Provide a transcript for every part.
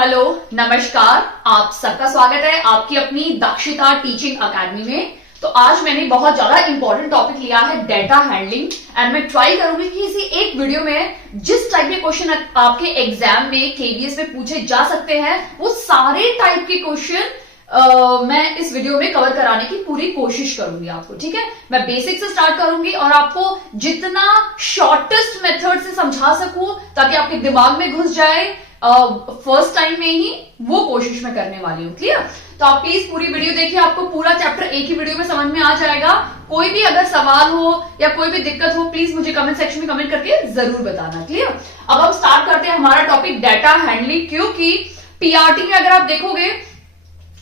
Hello, नमस्कार। आप सबका स्वागत है आपकी अपनी दक्षता टीचिंग अकेडमी में। तो आज मैंने बहुत ज्यादा इंपॉर्टेंट टॉपिक लिया है डेटा हैंडलिंग एंड मैं ट्राई करूंगी कि इसी एक वीडियो में जिस टाइप के क्वेश्चन आपके एग्जाम में केवीएस में पूछे जा सकते हैं वो सारे टाइप के क्वेश्चन मैं इस वीडियो में कवर कराने की पूरी कोशिश करूंगी आपको। ठीक है, मैं बेसिक से स्टार्ट करूंगी और आपको जितना शॉर्टेस्ट मेथड से समझा सकूं ताकि आपके दिमाग में घुस जाए फर्स्ट टाइम में ही, वो कोशिश मैं करने वाली हूँ। क्लियर? तो आप प्लीज पूरी वीडियो देखिए, आपको पूरा चैप्टर एक ही वीडियो में समझ में आ जाएगा। कोई भी अगर सवाल हो या कोई भी दिक्कत हो प्लीज मुझे कमेंट सेक्शन में कमेंट करके जरूर बताना। क्लियर? अब हम स्टार्ट करते हैं हमारा टॉपिक डेटा हैंडलिंग, क्योंकि पीआरटी में अगर आप देखोगे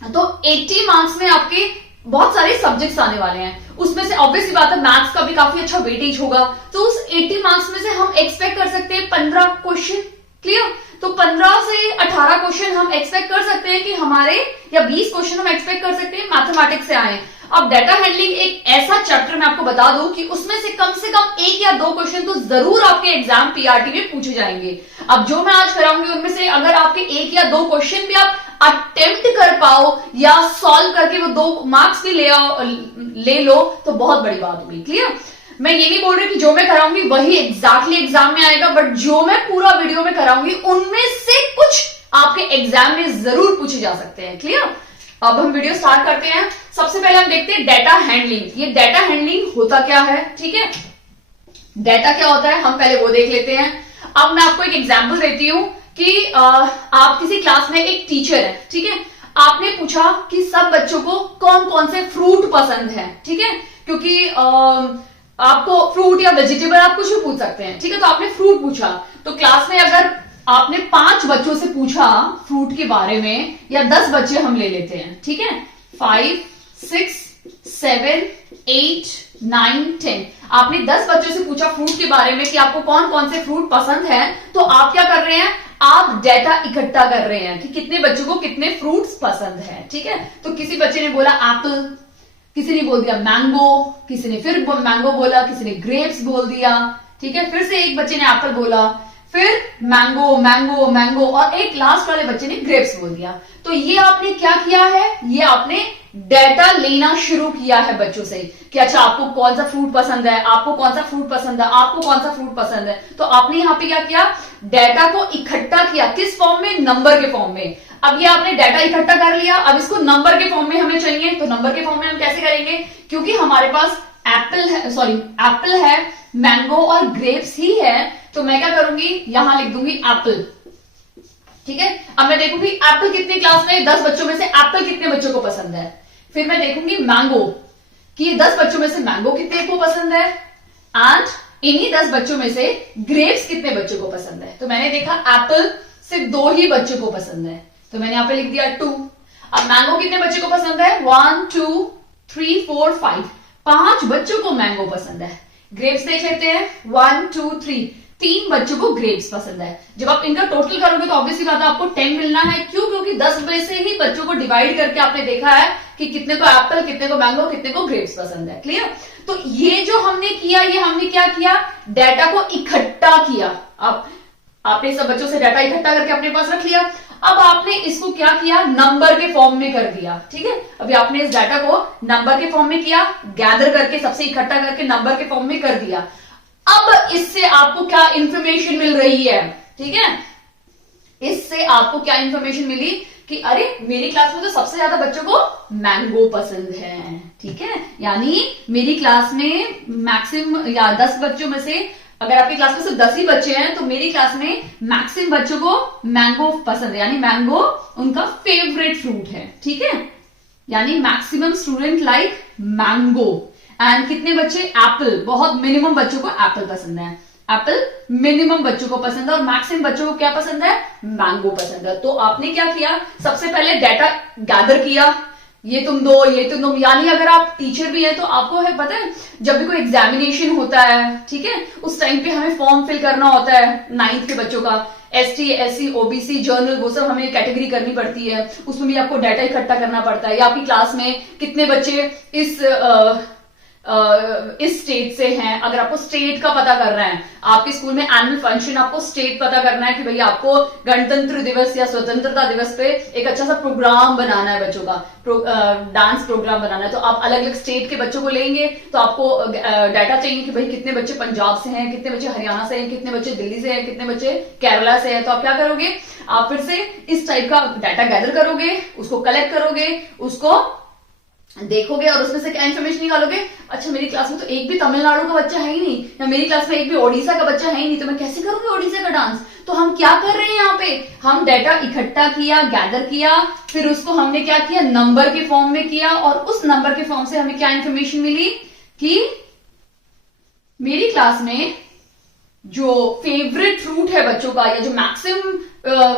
तो 80 मार्क्स में आपके बहुत सारे सब्जेक्ट्स आने वाले हैं। उसमें से ऑब्वियसली बात है मैथ्स का भी काफी अच्छा वेटेज होगा, तो उस 80 मार्क्स में से हम एक्सपेक्ट कर सकते हैं 15 क्वेश्चन। क्लियर? तो 15 से 18 क्वेश्चन हम एक्सपेक्ट कर सकते हैं कि हमारे, या 20 क्वेश्चन हम एक्सपेक्ट कर सकते हैं मैथमेटिक्स से आए। अब डेटा हैंडलिंग एक ऐसा चैप्टर मैं आपको बता दूं कि उसमें से कम 1 या 2 क्वेश्चन तो जरूर आपके एग्जाम पीआरटी में पूछे जाएंगे। अब जो मैं आज कराऊंगी उनमें से अगर आपके 1 या 2 क्वेश्चन भी आप अटेम्प्ट कर पाओ या सॉल्व करके वो 2 मार्क्स भी ले लो तो बहुत बड़ी बात होगी। क्लियर? मैं ये नहीं बोल रही कि जो मैं कराऊंगी वही एग्जैक्टली एग्जाम में आएगा, बट जो मैं पूरा वीडियो में कराऊंगी उनमें से कुछ आपके एग्जाम में जरूर पूछे जा सकते हैं। क्लियर? अब हम वीडियो स्टार्ट करते हैं। सबसे पहले हम देखते हैं डेटा हैंडलिंग। ये डेटा हैंडलिंग होता क्या है? ठीक है, डेटा क्या होता है हम पहले वो देख लेते हैं। अब मैं आपको एक एग्जाम्पल देती हूं कि आप किसी क्लास में एक टीचर है। ठीक है, आपने पूछा कि सब बच्चों को कौन कौन से फ्रूट पसंद है। ठीक है, क्योंकि आपको फ्रूट या वेजिटेबल आप कुछ भी पूछ सकते हैं। ठीक है, तो आपने फ्रूट पूछा, तो क्लास में अगर आपने 5 बच्चों से पूछा फ्रूट के बारे में, या 10 बच्चे हम ले लेते हैं। ठीक है, 5, 6, 7, 8, 9, 10, आपने 10 बच्चों से पूछा फ्रूट के बारे में कि आपको कौन कौन से फ्रूट पसंद है। तो आप क्या कर रहे हैं? आप डेटा इकट्ठा कर रहे हैं कि कितने बच्चों को कितने फ्रूट्स पसंद है। ठीक है, तो किसी बच्चे ने बोला एप्पल, किसी ने बोल दिया मैंगो, किसी ने फिर मैंगो बोला, किसी ने ग्रेप्स बोल दिया। ठीक है, फिर से एक बच्चे ने एप्पल बोला, फिर मैंगो मैंगो मैंगो, और एक लास्ट वाले बच्चे ने ग्रेप्स बोल दिया। तो ये आपने क्या किया है? ये आपने डेटा लेना शुरू किया है बच्चों से कि अच्छा आपको कौन सा फ्रूट पसंद है, आपको कौन सा फ्रूट पसंद है, आपको कौन सा फ्रूट पसंद है। तो आपने यहां पे क्या किया? डेटा को इकट्ठा किया। किस फॉर्म में? नंबर के फॉर्म में। अब ये आपने डाटा इकट्ठा कर लिया, अब इसको नंबर के फॉर्म में हमें चाहिए। तो नंबर के फॉर्म में हम कैसे करेंगे? क्योंकि हमारे पास एप्पल है, मैंगो और ग्रेप्स ही है, तो मैं क्या करूंगी? यहां लिख दूंगी एप्पल। ठीक है, अब मैं देखूंगी एप्पल कितने क्लास में, 10 बच्चों में से एप्पल कितने बच्चों को पसंद है। फिर मैं देखूंगी मैंगो कि 10 बच्चों में से मैंगो कितने को पसंद है, एंड इन्हीं 10 बच्चों में से ग्रेप्स कितने बच्चों को पसंद है। तो मैंने देखा एप्पल सिर्फ 2 ही बच्चों को पसंद है, तो मैंने यहां पे लिख दिया 2। अब मैंगो कितने बच्चों को पसंद है? 1, 2, 3, 4, 5, 5 बच्चों को मैंगो पसंद है। ग्रेप्स देख लेते हैं, 1, 2, 3 बच्चों को ग्रेप्स पसंद है। जब आप इनका टोटल करोगे तो ऑब्वियसली बात है आपको 10 मिलना है। क्यों? क्योंकि 10 में से ही बच्चों को डिवाइड करके आपने देखा है कि कितने को एप्पल, कितने को मैंगो, कितने को ग्रेप्स पसंद है। क्लियर? तो ये जो हमने किया, ये हमने क्या किया? डाटा को इकट्ठा किया। अब आपने सब बच्चों से डाटा इकट्ठा करके अपने पास रख लिया। अब आपने इसको क्या किया? नंबर के फॉर्म में कर दिया। ठीक है, अभी आपने इस डाटा को नंबर के फॉर्म में किया, गैदर करके सबसे इकट्ठा करके नंबर के फॉर्म में कर दिया। अब इससे आपको क्या इंफॉर्मेशन मिल रही है? ठीक है, इससे आपको क्या इंफॉर्मेशन मिली कि अरे मेरी क्लास में तो सबसे ज्यादा बच्चों को मैंगो पसंद है। ठीक है, यानी मेरी क्लास में मैक्सिमम या 10 बच्चों में से, अगर आपकी क्लास में सिर्फ 10 ही बच्चे हैं तो मेरी क्लास में मैक्सिमम बच्चों को मैंगो पसंद है, यानी मैंगो उनका फेवरेट फ्रूट है। ठीक है, यानी maximum student like mango. And कितने बच्चे? एप्पल, बहुत मिनिमम बच्चों को एप्पल पसंद है। एप्पल मिनिमम बच्चों को पसंद है, और मैक्सिमम बच्चों को क्या पसंद है? मैंगो पसंद है। तो आपने क्या किया? सबसे पहले डाटा गैदर किया, ये तुम दो, ये तुम दो। यानी अगर आप टीचर भी है तो आपको है पता है, जब भी कोई एग्जामिनेशन होता है, ठीक है, उस टाइम पे हमें फॉर्म फिल करना होता है 9th के बच्चों का, ST, SC, OBC, जर्नल, वो सब हमें कैटेगरी करनी पड़ती है। उसमें भी आपको डाटा इकट्ठा करना पड़ता है, या आपकी क्लास में कितने बच्चे इस इस स्टेट से हैं, अगर आपको स्टेट का पता करना है, आपके स्कूल में एनुअल फंक्शन आपको स्टेट पता करना है कि भैया आपको गणतंत्र दिवस या स्वतंत्रता दिवस पे एक अच्छा सा प्रोग्राम बनाना है बच्चों का, डांस प्रोग्राम बनाना है, तो आप अलग अलग स्टेट के बच्चों को लेंगे, तो आपको डाटा चाहिए कि भाई कितने बच्चे पंजाब से हैं, कितने बच्चे हरियाणा से हैं, कितने बच्चे दिल्ली से हैं, कितने बच्चे केरला से हैं। तो आप क्या करोगे, आप फिर से इस टाइप का डाटा गैदर करोगे, उसको कलेक्ट करोगे, उसको देखोगे और उसमें से क्या इन्फॉर्मेशन निकालोगे। अच्छा, मेरी क्लास में तो एक भी तमिलनाडु का बच्चा है ही नहीं, या मेरी क्लास में एक भी ओडिशा का बच्चा है ही नहीं, तो मैं कैसे करूंगी ओडिशा का डांस। तो हम क्या कर रहे हैं, यहाँ पे हम डाटा इकट्ठा किया, गैदर किया, फिर उसको हमने क्या किया, नंबर के फॉर्म में किया, और उस नंबर के फॉर्म से हमें क्या इन्फॉर्मेशन मिली कि मेरी क्लास में जो फेवरेट फ्रूट है बच्चों का, या जो मैक्सिमम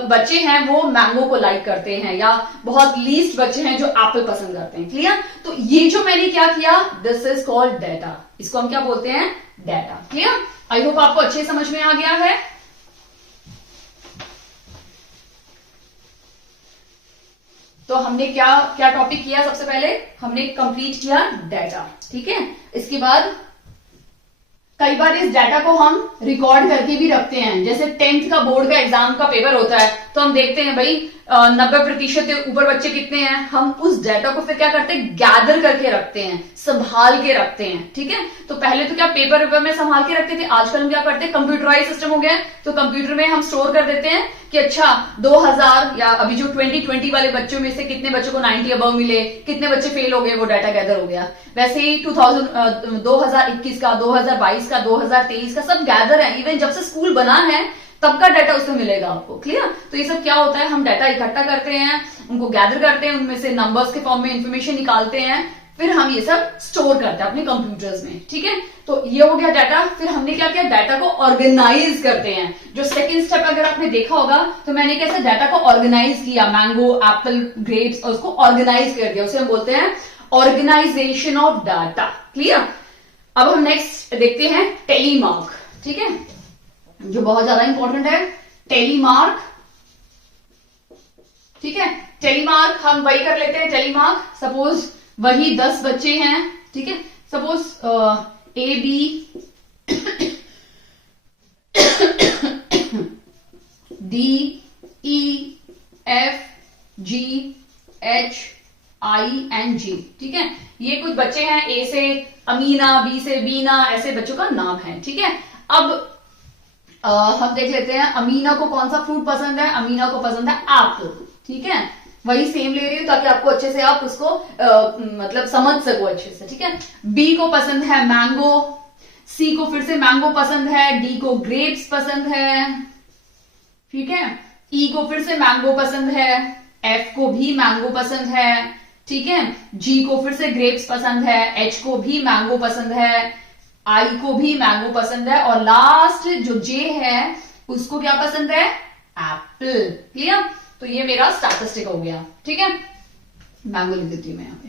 बच्चे हैं वो मैंगो को लाइक करते हैं, या बहुत लीस्ट बच्चे हैं जो एप्पल पसंद करते हैं। क्लियर। तो ये जो मैंने क्या किया, दिस इज कॉल्ड डाटा, इसको हम क्या बोलते हैं, डाटा। क्लियर। आई होप आपको अच्छे समझ में आ गया है। तो हमने क्या क्या टॉपिक किया, सबसे पहले हमने कंप्लीट किया डाटा। ठीक है। इसके बाद कई बार इस डाटा को हम रिकॉर्ड करके भी रखते हैं, जैसे 10th का बोर्ड का एग्जाम का पेपर होता है, तो हम देखते हैं भाई 90% से ऊपर बच्चे कितने हैं, हम उस डाटा को फिर क्या करते हैं, गैदर करके रखते हैं, संभाल के रखते हैं। ठीक है। तो पहले तो क्या पेपर में संभाल के रखते थे, आजकल हम क्या करते हैं, कंप्यूटराइज सिस्टम हो गया है, तो कंप्यूटर में हम स्टोर कर देते हैं कि अच्छा 2000 या अभी जो 2020 वाले बच्चों में से कितने बच्चों को 90 अबव मिले, कितने बच्चे फेल हो गए, वो डाटा गैदर हो गया। वैसे ही 2021 का, 2022 का, 2023 का सब गैदर है, इवन जब से स्कूल बना है तब का डाटा उसमें मिलेगा आपको। क्लियर। तो ये सब क्या होता है, हम डाटा इकट्ठा करते हैं, उनको गैदर करते हैं, उनमें से नंबर्स के फॉर्म में इंफॉर्मेशन निकालते हैं, फिर हम ये सब स्टोर करते हैं अपने कंप्यूटर्स में। ठीक है। तो ये हो गया डाटा। फिर हमने क्या किया, डाटा को ऑर्गेनाइज करते हैं। जो सेकंड स्टेप अगर आपने देखा होगा, तो मैंने कैसे डाटा को ऑर्गेनाइज किया, मैंगो, एप्पल, ग्रेप्स, और उसको ऑर्गेनाइज कर दिया, उसे हम बोलते हैं ऑर्गेनाइजेशन ऑफ डाटा। क्लियर। अब हम नेक्स्ट देखते हैं टेलीमार्क। ठीक है, जो बहुत ज्यादा इंपॉर्टेंट है, टेलीमार्क। ठीक है। टेलीमार्क हम वही कर लेते हैं, टेलीमार्क सपोज वही 10 बच्चे हैं। ठीक है। Suppose A B D E F G H I N G. ठीक है। ये कुछ बच्चे हैं, ए से अमीना, बी से बीना, ऐसे बच्चों का नाम है। ठीक है। अब हम देख लेते हैं अमीना को कौन सा फ्रूट पसंद है, अमीना को पसंद है एप्पल। ठीक है। वही सेम ले रही हूं ताकि आपको अच्छे से आप उसको मतलब समझ सको अच्छे से। ठीक है। बी को पसंद है मैंगो, सी को फिर से मैंगो पसंद है, डी को ग्रेप्स पसंद है। ठीक है। ई को फिर से मैंगो पसंद है, एफ को भी मैंगो पसंद है। ठीक है। जी को फिर से ग्रेप्स पसंद है, एच को भी मैंगो पसंद है, आई को भी मैंगो पसंद है, और लास्ट जो जे है उसको क्या पसंद है, एप्पल। क्लियर। तो ये मेरा स्टैटिस्टिक हो गया। ठीक है। मैंगो लिख देती हूं मैं यहाँ पे।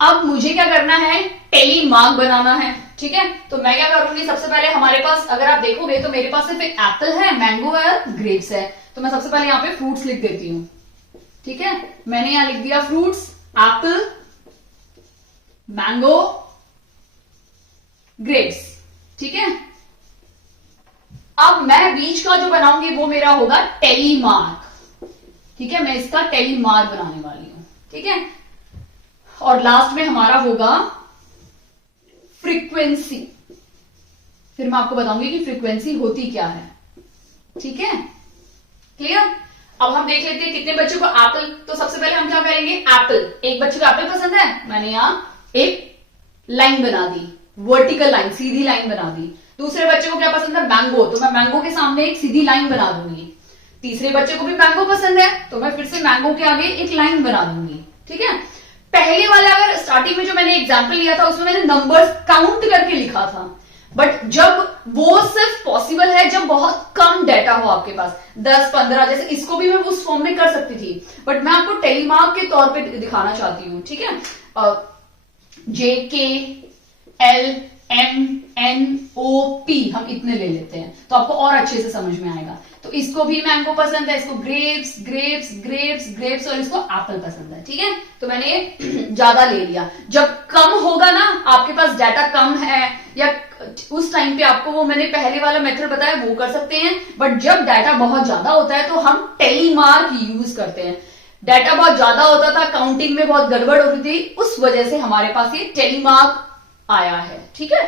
अब मुझे क्या करना है, टेलीमार्क बनाना है। ठीक है। तो मैं क्या करूंगी, सबसे पहले हमारे पास अगर आप देखोगे तो मेरे पास सिर्फ एप्पल है, मैंगो है, ग्रेप्स है। तो मैं सबसे पहले यहाँ पे फ्रूट्स लिख देती हूँ। ठीक है। मैंने यहां लिख दिया फ्रूट्स, एप्पल, मैंगो, ग्रेप्स। ठीक है। अब मैं बीच का जो बनाऊंगी वो मेरा होगा टेलीमार्क। ठीक है। मैं इसका टेलीमार्क बनाने वाली हूं। ठीक है। और लास्ट में हमारा होगा फ्रीक्वेंसी। फिर मैं आपको बताऊंगी कि फ्रीक्वेंसी होती क्या है। ठीक है। क्लियर। अब हम देख लेते हैं कितने बच्चों को एप्पल। तो सबसे पहले हम क्या करेंगे, एप्पल, एक बच्चे को एप्पल पसंद है, मैंने यहां एक लाइन बना दी, वर्टिकल लाइन, सीधी लाइन बना दी। दूसरे बच्चे को क्या पसंद है, मैंगो, तो मैं मैंगो के सामने एक सीधी लाइन बना दूंगी। तीसरे बच्चे को भी मैंगो पसंद है, तो मैं फिर से मैंगो के आगे एक लाइन बना दूंगी। ठीक है। पहले वाला अगर स्टार्टिंग में जो मैंने एग्जाम्पल लिया था उसमें मैंने नंबर्स काउंट करके लिखा था, बट जब वो सिर्फ पॉसिबल है जब बहुत कम डाटा हो आपके पास, 10-15, जैसे इसको भी मैं उस फॉर्म में कर सकती थी, बट मैं आपको टेलीमार्क के तौर पे दिखाना चाहती हूँ। ठीक है। JK L MNOP हम इतने ले लेते हैं तो आपको और अच्छे से समझ में आएगा। तो इसको भी मैंगो पसंद है, इसको ग्रेप्स ग्रेप्स ग्रेप्स ग्रेप्स और इसको एप्पल पसंद है। ठीक है, तो मैंने ज्यादा ले लिया। जब कम होगा ना, आपके पास डाटा कम है या उस टाइम पे आपको वो मैंने पहले वाला मेथड बताया वो कर सकते हैं, बट जब डाटा बहुत ज्यादा होता है तो हम टेलीमार्क यूज करते हैं। डाटा बहुत ज्यादा होता था, काउंटिंग में बहुत गड़बड़ होती थी, उस वजह से हमारे पास ये टेलीमार्क आया है। ठीक है,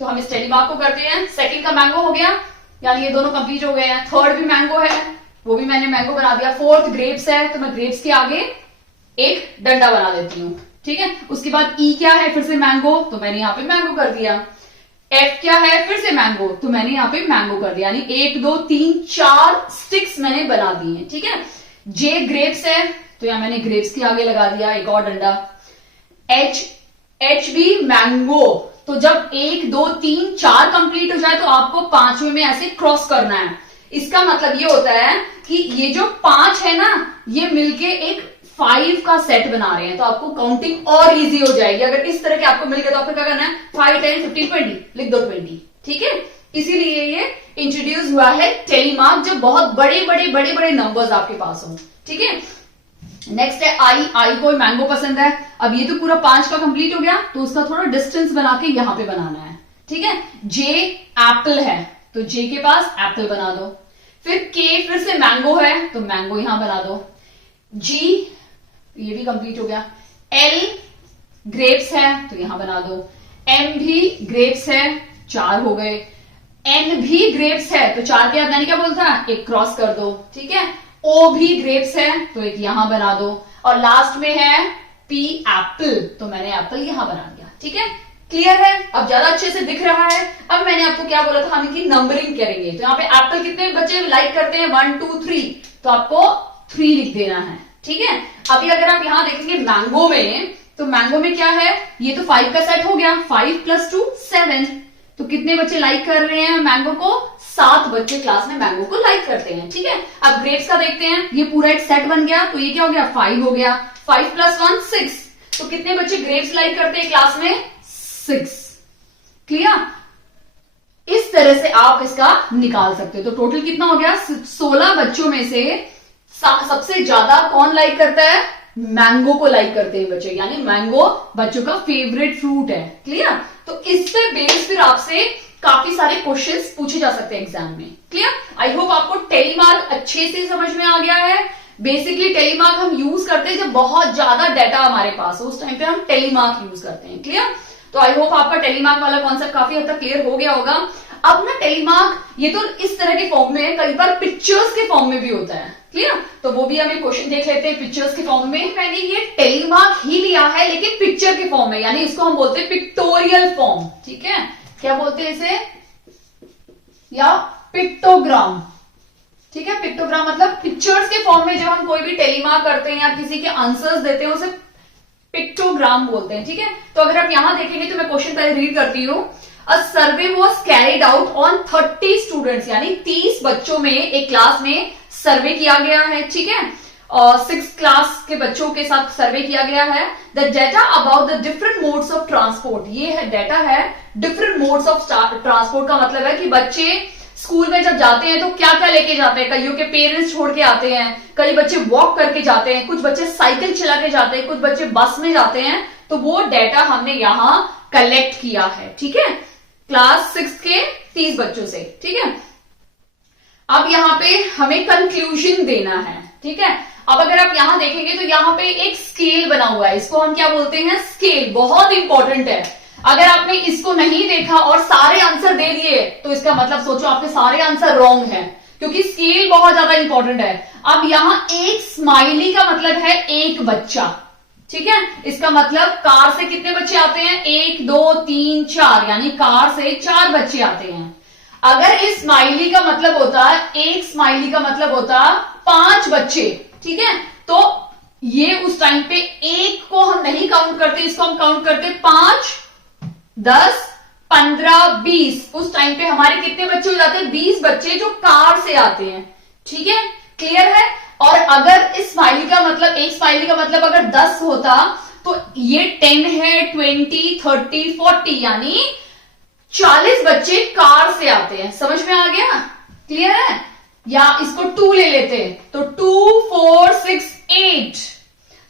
तो हम इस टेलीमार्क को करते हैं। सेकंड का मैंगो हो गया, यानी ये दोनों कंप्लीट हो गए हैं। थर्ड भी मैंगो है, वो भी मैंने मैंगो बना दिया। फोर्थ ग्रेप्स है, तो मैं ग्रेप्स के आगे एक डंडा बना देती हूँ। ठीक है, उसके बाद ई क्या है, फिर से मैंगो, तो मैंने यहाँ पे मैंगो कर दिया। एफ क्या है, फिर से मैंगो, तो मैंने यहाँ पे मैंगो कर दिया, यानी 1 2 3 4 स्टिक्स मैंने बना दी है। ठीक है, जे ग्रेप्स है, तो यहां मैंने ग्रेप्स के आगे लगा दिया एक और डंडा। एच भी मैंगो, तो जब 1 2 3 4 कंप्लीट हो जाए तो आपको पांचवें में ऐसे क्रॉस करना है। इसका मतलब ये होता है कि ये जो 5 है ना, ये मिलके एक 5 का सेट बना रहे हैं, तो आपको काउंटिंग और इजी हो जाएगी। अगर इस तरह के आपको मिल गए तो आपको क्या करना है, 5 10 15 20 लिख दो 20। ठीक है, इसीलिए ये इंट्रोड्यूस हुआ है टेलीमार्क, जब बहुत बड़े बड़े बड़े बड़े नंबर्स आपके पास हो। ठीक है, नेक्स्ट है आई को मैंगो पसंद है। अब ये तो पूरा 5 का कंप्लीट हो गया, तो उसका थोड़ा डिस्टेंस बना के यहां पे बनाना है। ठीक है, जे एप्पल है, तो जे के पास एप्पल बना दो। फिर के फिर से मैंगो है, तो मैंगो यहां बना दो। जी ये भी कंप्लीट हो गया। एल ग्रेप्स है, तो यहां बना दो। एम भी ग्रेप्स है, 4 हो गए। एन भी ग्रेप्स है, तो 4 के बाद मैंने क्या बोलता, एक क्रॉस कर दो। ठीक है, ओ भी ग्रेप्स है, तो एक यहां बना दो। और लास्ट में है पी एप्पल, तो मैंने एप्पल यहां बना दिया। ठीक है, क्लियर है, अब ज्यादा अच्छे से दिख रहा है। अब मैंने आपको क्या बोला था, हम इनकी नंबरिंग करेंगे। तो यहाँ पे एप्पल कितने बच्चे लाइक करते हैं, 1 2 3, तो आपको 3 लिख देना है। ठीक है, अभी अगर आप यहां देखेंगे मैंगो में, तो मैंगो में क्या है, ये तो 5 का सेट हो गया, 5 + 2 7, तो कितने बच्चे लाइक कर रहे हैं मैंगो को, 7 बच्चे क्लास में मैंगो को लाइक करते हैं। ठीक है, अब ग्रेप्स का देखते हैं, ये पूरा एक सेट बन गया, तो ये क्या हो गया, 5 हो गया। 5 + 1 6, तो कितने बच्चे ग्रेप्स लाइक करते हैं क्लास में, 6। क्लियर, इस तरह से आप इसका निकाल सकते हो। तो टोटल कितना हो गया, 16 बच्चों में से सबसे ज्यादा कौन लाइक करता है, मैंगो को लाइक करते हैं बच्चे, यानी मैंगो बच्चों का फेवरेट फ्रूट है। क्लियर, तो इस पे बेस फिर आपसे काफी सारे क्वेश्चंस पूछे जा सकते हैं एग्जाम में। क्लियर, आई होप आपको टेलीमार्क अच्छे से समझ में आ गया है। बेसिकली टेलीमार्क हम यूज करते हैं जब बहुत ज्यादा डाटा हमारे पास हो, उस टाइम पे हम टेलीमार्क यूज करते हैं। क्लियर, तो आई होप आपका टेलीमार्क वाला कॉन्सेप्ट काफी हद तक क्लियर हो गया होगा। अब ना टेलीमार्क ये तो इस तरह के फॉर्म में है, कई बार पिक्चर्स के फॉर्म में भी होता है। क्लियर, तो वो भी हमें क्वेश्चन देख लेते हैं पिक्चर्स के फॉर्म में। मैंने ये टेलीमार्क ही लिया है, लेकिन पिक्चर के फॉर्म में, यानी इसको हम बोलते हैं पिक्टोरियल फॉर्म। ठीक है, क्या बोलते हैं इसे, या पिक्टोग्राम। ठीक है, पिक्टोग्राम मतलब पिक्चर्स के फॉर्म में जब हम कोई भी टेलीमार्क करते हैं या किसी के आंसर्स देते हैं, उसे पिक्टोग्राम बोलते हैं। ठीक है, तो अगर आप यहां देखेंगे तो मैं क्वेश्चन पहले रीड करती हूं। A survey was carried out on 30 students, यानी 30 बच्चों में एक क्लास में सर्वे किया गया है। ठीक है, और 6th क्लास के बच्चों के साथ सर्वे किया गया है। The data about the different modes of transport, ये है डेटा है डिफरेंट मोड्स ऑफ ट्रांसपोर्ट, का मतलब है कि बच्चे स्कूल में जब जाते हैं तो क्या क्या लेके जाते हैं। कईयों के पेरेंट्स छोड़ के आते हैं, कई बच्चे वॉक करके जाते हैं, कुछ बच्चे साइकिल चला के जाते हैं, कुछ बच्चे बस में जाते हैं। तो वो डेटा हमने यहां कलेक्ट किया है। ठीक है, क्लास 6 के 30 बच्चों से। ठीक है, अब यहां पे हमें कंक्लूजन देना है। ठीक है, अब अगर आप यहां देखेंगे तो यहां पे एक स्केल बना हुआ है, इसको हम क्या बोलते हैं, स्केल। बहुत इंपॉर्टेंट है, अगर आपने इसको नहीं देखा और सारे आंसर दे दिए तो इसका मतलब सोचो आपके सारे आंसर रॉन्ग हैं, क्योंकि स्केल बहुत ज्यादा इंपॉर्टेंट है। अब यहां एक स्माइली का मतलब है एक बच्चा। ठीक है, इसका मतलब कार से कितने बच्चे आते हैं, 1 2 3 4, यानी कार से 4 बच्चे आते हैं। अगर इस स्माइली का मतलब होता, एक स्माइली का मतलब होता 5 बच्चे। ठीक है, तो ये उस टाइम पे एक को हम नहीं काउंट करते, इसको हम काउंट करते 5 10 15 20। उस टाइम पे हमारे कितने बच्चे हो जाते हैं, 20 बच्चे जो कार से आते हैं। ठीक है, क्लियर है। और अगर इस स्माइली का मतलब, एक स्माइली का मतलब अगर 10 होता तो ये 10 है, 20 30 40, यानी 40 बच्चे कार से आते हैं। समझ में आ गया? क्लियर है? या इसको 2 ले लेते हैं तो 2 4 6 8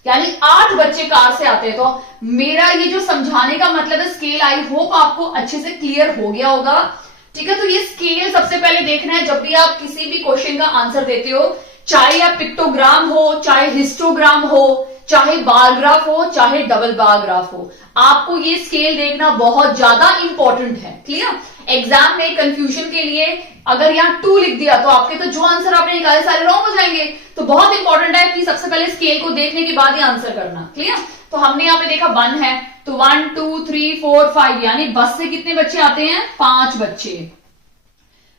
यानी 8 बच्चे कार से आते हैं। तो मेरा ये जो समझाने का मतलब है स्केल, आई होप आपको अच्छे से क्लियर हो गया होगा। ठीक है, तो ये स्केल सबसे पहले देखना है जब भी आप किसी भी क्वेश्चन का आंसर देते हो, चाहे आप पिक्टोग्राम हो, चाहे हिस्टोग्राम हो, चाहे बार ग्राफ हो, चाहे डबल बार ग्राफ हो, आपको ये स्केल देखना बहुत ज्यादा इंपॉर्टेंट है। क्लियर? एग्जाम में कंफ्यूजन के लिए अगर यहाँ 2 लिख दिया तो आपके तो जो आंसर आपने निकाले सारे रॉन्ग हो जाएंगे। तो बहुत इंपॉर्टेंट है कि सबसे पहले स्केल को देखने के बाद ही आंसर करना। क्लियर? तो हमने यहाँ पे देखा 1 है, तो 1 2 3 4 5 यानी बस से कितने बच्चे आते हैं? 5 बच्चे।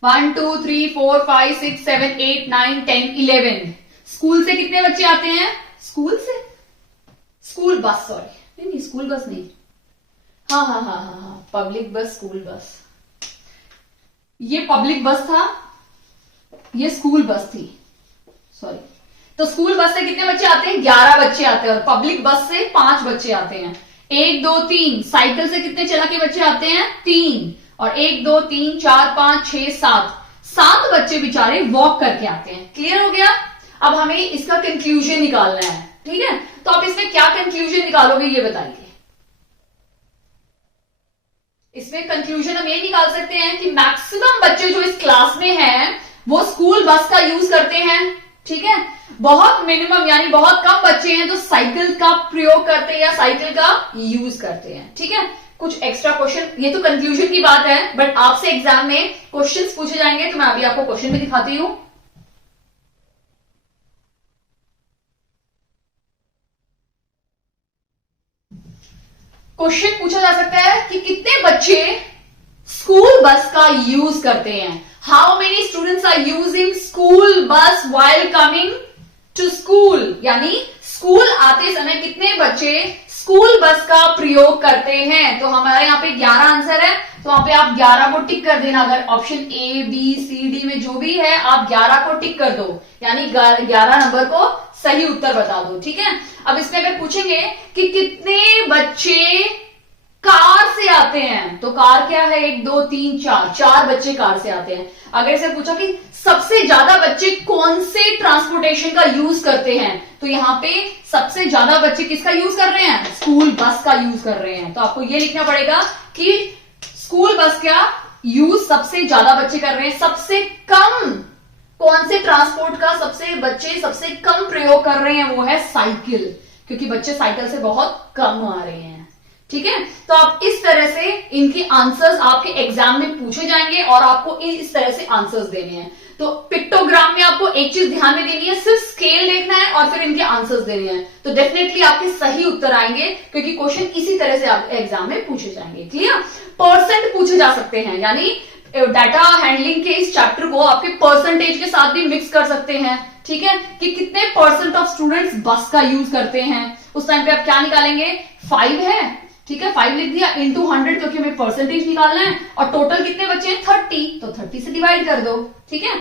1 2 3 4 5 6 7 8 9 10 11। स्कूल से कितने बच्चे आते हैं? स्कूल से, स्कूल बस, सॉरी नहीं स्कूल बस नहीं, हाँ, पब्लिक बस, स्कूल बस। ये पब्लिक बस था, ये स्कूल बस थी, सॉरी। तो स्कूल बस से कितने बच्चे आते हैं? 11 बच्चे आते हैं, और पब्लिक बस से 5 बच्चे आते हैं। 1 2 3 साइकिल से कितने चला के बच्चे आते हैं? 3, और 1 2 3 4 5 6 7 बच्चे बेचारे वॉक करके आते हैं। क्लियर हो गया? अब हमें इसका कंक्लूजन निकालना है। ठीक है, तो आप इसमें क्या कंक्लूजन निकालोगे ये बताइए। इसमें कंक्लूजन हम ये निकाल सकते हैं कि मैक्सिमम बच्चे जो इस क्लास में हैं वो स्कूल बस का यूज करते हैं। ठीक है, बहुत मिनिमम यानी बहुत कम बच्चे हैं जो साइकिल का प्रयोग करते हैं या साइकिल का यूज करते हैं। ठीक है, कुछ एक्स्ट्रा क्वेश्चन, ये तो कंक्लूजन की बात है, बट आपसे एग्जाम में क्वेश्चंस पूछे जाएंगे, तो मैं अभी आपको क्वेश्चन भी दिखाती हूं। क्वेश्चन पूछा जा सकता है कि कितने बच्चे स्कूल बस का यूज करते हैं। How many students are using school bus while coming to school, यानी स्कूल आते समय कितने बच्चे स्कूल बस का प्रयोग करते हैं। तो हमारे यहाँ पे 11 आंसर है, तो वहां पे आप 11 को टिक कर देना। अगर option A B C D में जो भी है आप 11 को टिक कर दो, यानी 11 नंबर को सही उत्तर बता दो। ठीक है, अब इसमें अगर पूछेंगे कि कितने बच्चे कार से आते हैं, तो कार क्या है? 1 2 3 4 बच्चे कार से आते हैं। अगर इसे पूछा कि सबसे ज्यादा बच्चे कौन से ट्रांसपोर्टेशन का यूज करते हैं, तो यहां पे सबसे ज्यादा बच्चे किसका यूज कर रहे हैं? स्कूल बस का यूज कर रहे हैं। तो आपको यह लिखना पड़ेगा कि स्कूल बस का यूज सबसे ज्यादा बच्चे कर रहे हैं। सबसे कम कौन से ट्रांसपोर्ट का सबसे कम प्रयोग कर रहे हैं, वो है साइकिल, क्योंकि बच्चे साइकिल से बहुत कम आ रहे हैं। ठीक है, तो आप इस तरह से इनके आंसर्स आपके एग्जाम में पूछे जाएंगे और आपको इस तरह से आंसर्स देने हैं। तो पिक्टोग्राम में आपको एक चीज ध्यान में देनी है, सिर्फ स्केल देखना है और फिर इनके आंसर्स देने हैं, तो डेफिनेटली आपके सही उत्तर आएंगे, क्योंकि क्वेश्चन इसी तरह से आपके एग्जाम में पूछे जाएंगे। क्लियर? परसेंट पूछे जा सकते हैं, यानी डाटा हैंडलिंग के इस चैप्टर को आपके परसेंटेज के साथ भी मिक्स कर सकते हैं। ठीक है, कि कितने परसेंट ऑफ स्टूडेंट्स बस का यूज करते हैं। उस टाइम पे आप क्या निकालेंगे? 5 है, ठीक है, 5 लिख दिया इंटू 100, क्योंकि हमें परसेंटेज निकालना है, और टोटल कितने बच्चे हैं? 30, तो 30 से डिवाइड कर दो। ठीक है,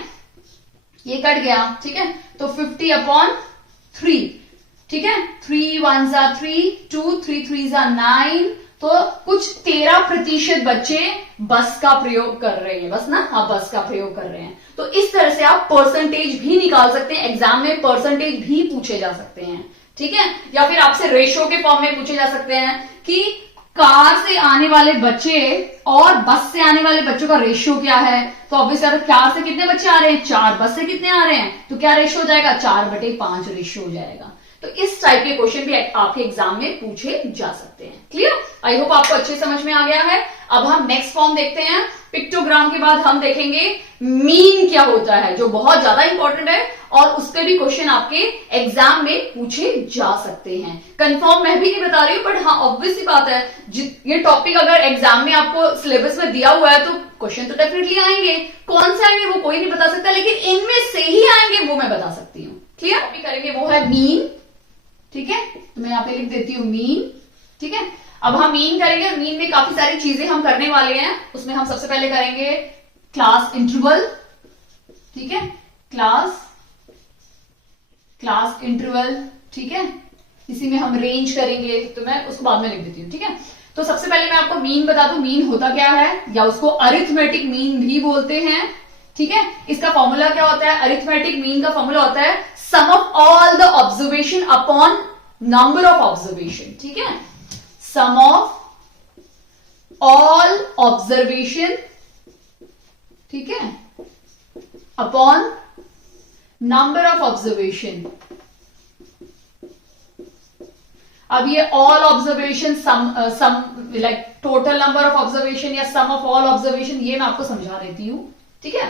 ये कट गया। ठीक है, तो 50/3। ठीक है, 3 1 3 2 3 3 9, तो कुछ 13% बच्चे बस का प्रयोग कर रहे हैं। बस ना, हाँ, बस का प्रयोग कर रहे हैं। तो इस तरह से आप परसेंटेज भी निकाल सकते हैं, एग्जाम में परसेंटेज भी पूछे जा सकते हैं। ठीक है, या फिर आपसे रेशो के फॉर्म में पूछे जा सकते हैं कि कार से आने वाले बच्चे और बस से आने वाले बच्चों का रेशियो क्या है। तो ऑब्वियसली अगर कार से कितने बच्चे आ रहे हैं? 4, बस से कितने आ रहे हैं? तो क्या रेशियो हो जाएगा? 4/5 रेशियो हो जाएगा। तो इस टाइप के क्वेश्चन भी आपके एग्जाम में पूछे जा सकते हैं। क्लियर? आई होप आपको अच्छे समझ में आ गया है। अब हम नेक्स्ट फॉर्म देखते हैं। पिक्टोग्राम के बाद हम देखेंगे मीन क्या होता है, जो बहुत ज्यादा इंपॉर्टेंट है और उस पर भी क्वेश्चन आपके एग्जाम में पूछे जा सकते हैं। कंफर्म मैं भी नहीं बता रही हूं, बट हाँ, ऑब्वियस सी बात है, ये टॉपिक अगर एग्जाम में आपको सिलेबस में दिया हुआ है तो क्वेश्चन तो डेफिनेटली आएंगे। कौन से आएंगे वो कोई नहीं बता सकता, लेकिन इनमें से ही आएंगे वो मैं बता सकती हूँ। क्लियर? टॉपिक करेंगे वो है मीन। ठीक है, तो मैं यहाँ पे लिख देती हूँ मीन। ठीक है, अब हम मीन करेंगे। मीन में काफी सारी चीजें हम करने वाले हैं। उसमें हम सबसे पहले करेंगे क्लास इंटरवल। ठीक है, क्लास इंटरवल। ठीक है, इसी में हम रेंज करेंगे, तो मैं उसको बाद में लिख देती हूँ। ठीक है, तो सबसे पहले मैं आपको मीन बता दूं, मीन होता क्या है, या उसको अरिथमेटिक मीन भी बोलते हैं। ठीक है, इसका फॉर्मूला क्या होता है, अरिथमेटिक मीन का फॉर्मूला होता है sum of all the observation upon number of observation. ठीक है, सम ऑफ ऑल ऑब्जर्वेशन, ठीक है, अपॉन नंबर ऑफ ऑब्जर्वेशन। अब ये all observation, some like total number of observation या सम ऑफ ऑल ऑब्जर्वेशन, ये मैं आपको समझा देती हूं। ठीक है,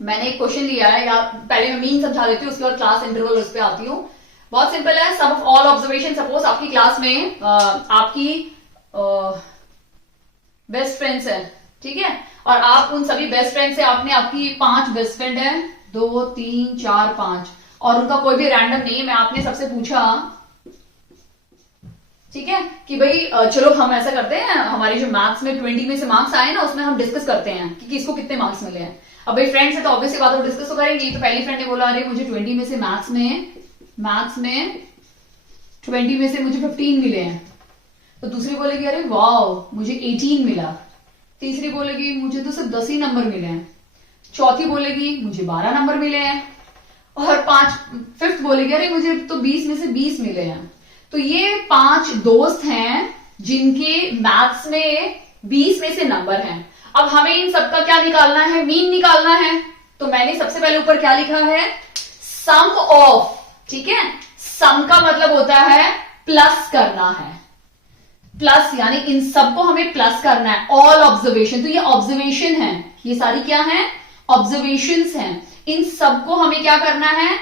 मैंने एक क्वेश्चन लिया है, या पहले मैं मीन समझा देती हूँ, उसके बाद क्लास इंटरवल उस पर आती हूँ। बहुत सिंपल है, sum of all observation. Suppose आपकी क्लास में आपकी बेस्ट फ्रेंड्स है, ठीक है, और आप उन सभी बेस्ट फ्रेंड से, आपने आपकी 5 बेस्ट फ्रेंड है, 2 3 4 5, और उनका कोई भी रैंडम नेम है। आपने सबसे पूछा, ठीक है, कि भाई चलो हम ऐसा करते हैं, हमारे जो मैथ्स में 20 में से मार्क्स आए ना, उसमें हम डिस्कस करते हैं कि किसको कितने मार्क्स मिले हैं। अब भाई फ्रेंड्स है तो ऑब्वियसली बात, वो डिस्कस तो करेंगे। तो पहली फ्रेंड ने बोला, अरे मुझे 20 में से मैथ्स में 20 में से मुझे 15 मिले हैं। तो दूसरी बोलेगी, अरे वाह मुझे 18 मिला। तीसरी बोलेगी, मुझे तो सिर्फ 10 ही नंबर मिले हैं। चौथी बोलेगी, मुझे 12 नंबर मिले हैं। और फिफ्थ बोलेगी, अरे मुझे तो 20 में से 20 मिले हैं। तो ये 5 दोस्त हैं जिनके मैथ्स में 20 में से नंबर हैं। अब हमें इन सबका क्या निकालना है, मीन निकालना है। तो मैंने सबसे पहले ऊपर क्या लिखा है, सम ऑफ। ठीक है, सम का मतलब होता है प्लस करना है, प्लस यानी इन सबको हमें प्लस करना है। ऑल ऑब्जर्वेशन, तो ये ऑब्जर्वेशन है, ये सारी क्या है, ऑब्जर्वेशंस हैं। इन सबको हमें क्या करना है,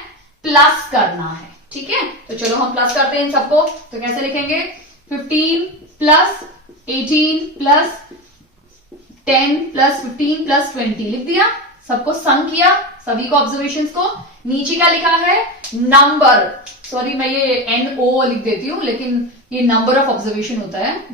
प्लस करना है। ठीक है, तो चलो हम प्लस करते हैं इन सबको। तो कैसे लिखेंगे, 15 प्लस 18 प्लस 10 प्लस 15 प्लस 20 लिख दिया। सबको सम किया, सभी को ऑब्जर्वेशंस को। नीचे क्या लिखा है, नंबर, सॉरी मैं ये NO लिख देती हूं, लेकिन ये नंबर ऑफ ऑब्जर्वेशन होता है,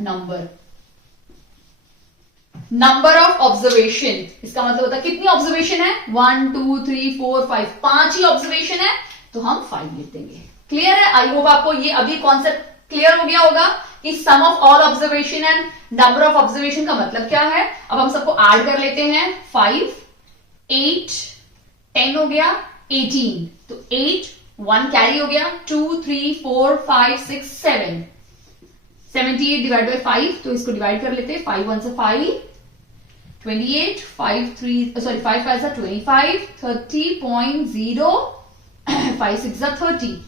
नंबर ऑफ ऑब्जर्वेशन। इसका मतलब होता है कितनी ऑब्जर्वेशन है, 1 2 3 4 5, 5 ही ऑब्जर्वेशन है, तो हम 5 लिख देंगे। क्लियर है, आई होप आपको ये अभी कॉन्सेप्ट क्लियर हो गया होगा कि sum of all observation and number of observation का मतलब क्या है। अब हम सबको ऐड कर लेते हैं, 5 8 10 हो गया 18, तो 8 1 कैरी हो गया, 2 3 4 5 6 7, 78 डिवाइड बाई 5, तो इसको डिवाइड कर लेते हैं। 5 1 से 5, 28, 5 3 सॉरी 5 5 से 25, 30.0, 5 6 से 30।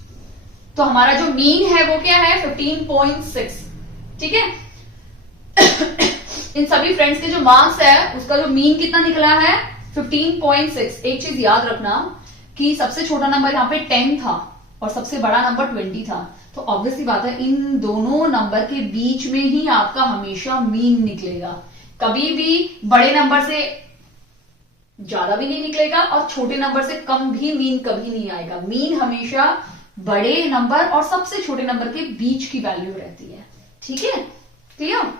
तो हमारा जो मीन है वो क्या है, 15.6। ठीक है, इन सभी फ्रेंड्स के जो मार्क्स है उसका जो मीन कितना निकला है, 15.6। एक चीज याद रखना कि सबसे छोटा नंबर यहाँ पे 10 था और सबसे बड़ा नंबर 20 था। तो ऑब्वियसली बात है, इन दोनों नंबर के बीच में ही आपका हमेशा मीन निकलेगा। कभी भी बड़े नंबर से ज्यादा भी नहीं निकलेगा और छोटे नंबर से कम भी मीन कभी नहीं आएगा। मीन हमेशा बड़े नंबर और सबसे छोटे नंबर के बीच की वैल्यू रहती है। ठीक है, क्लियर,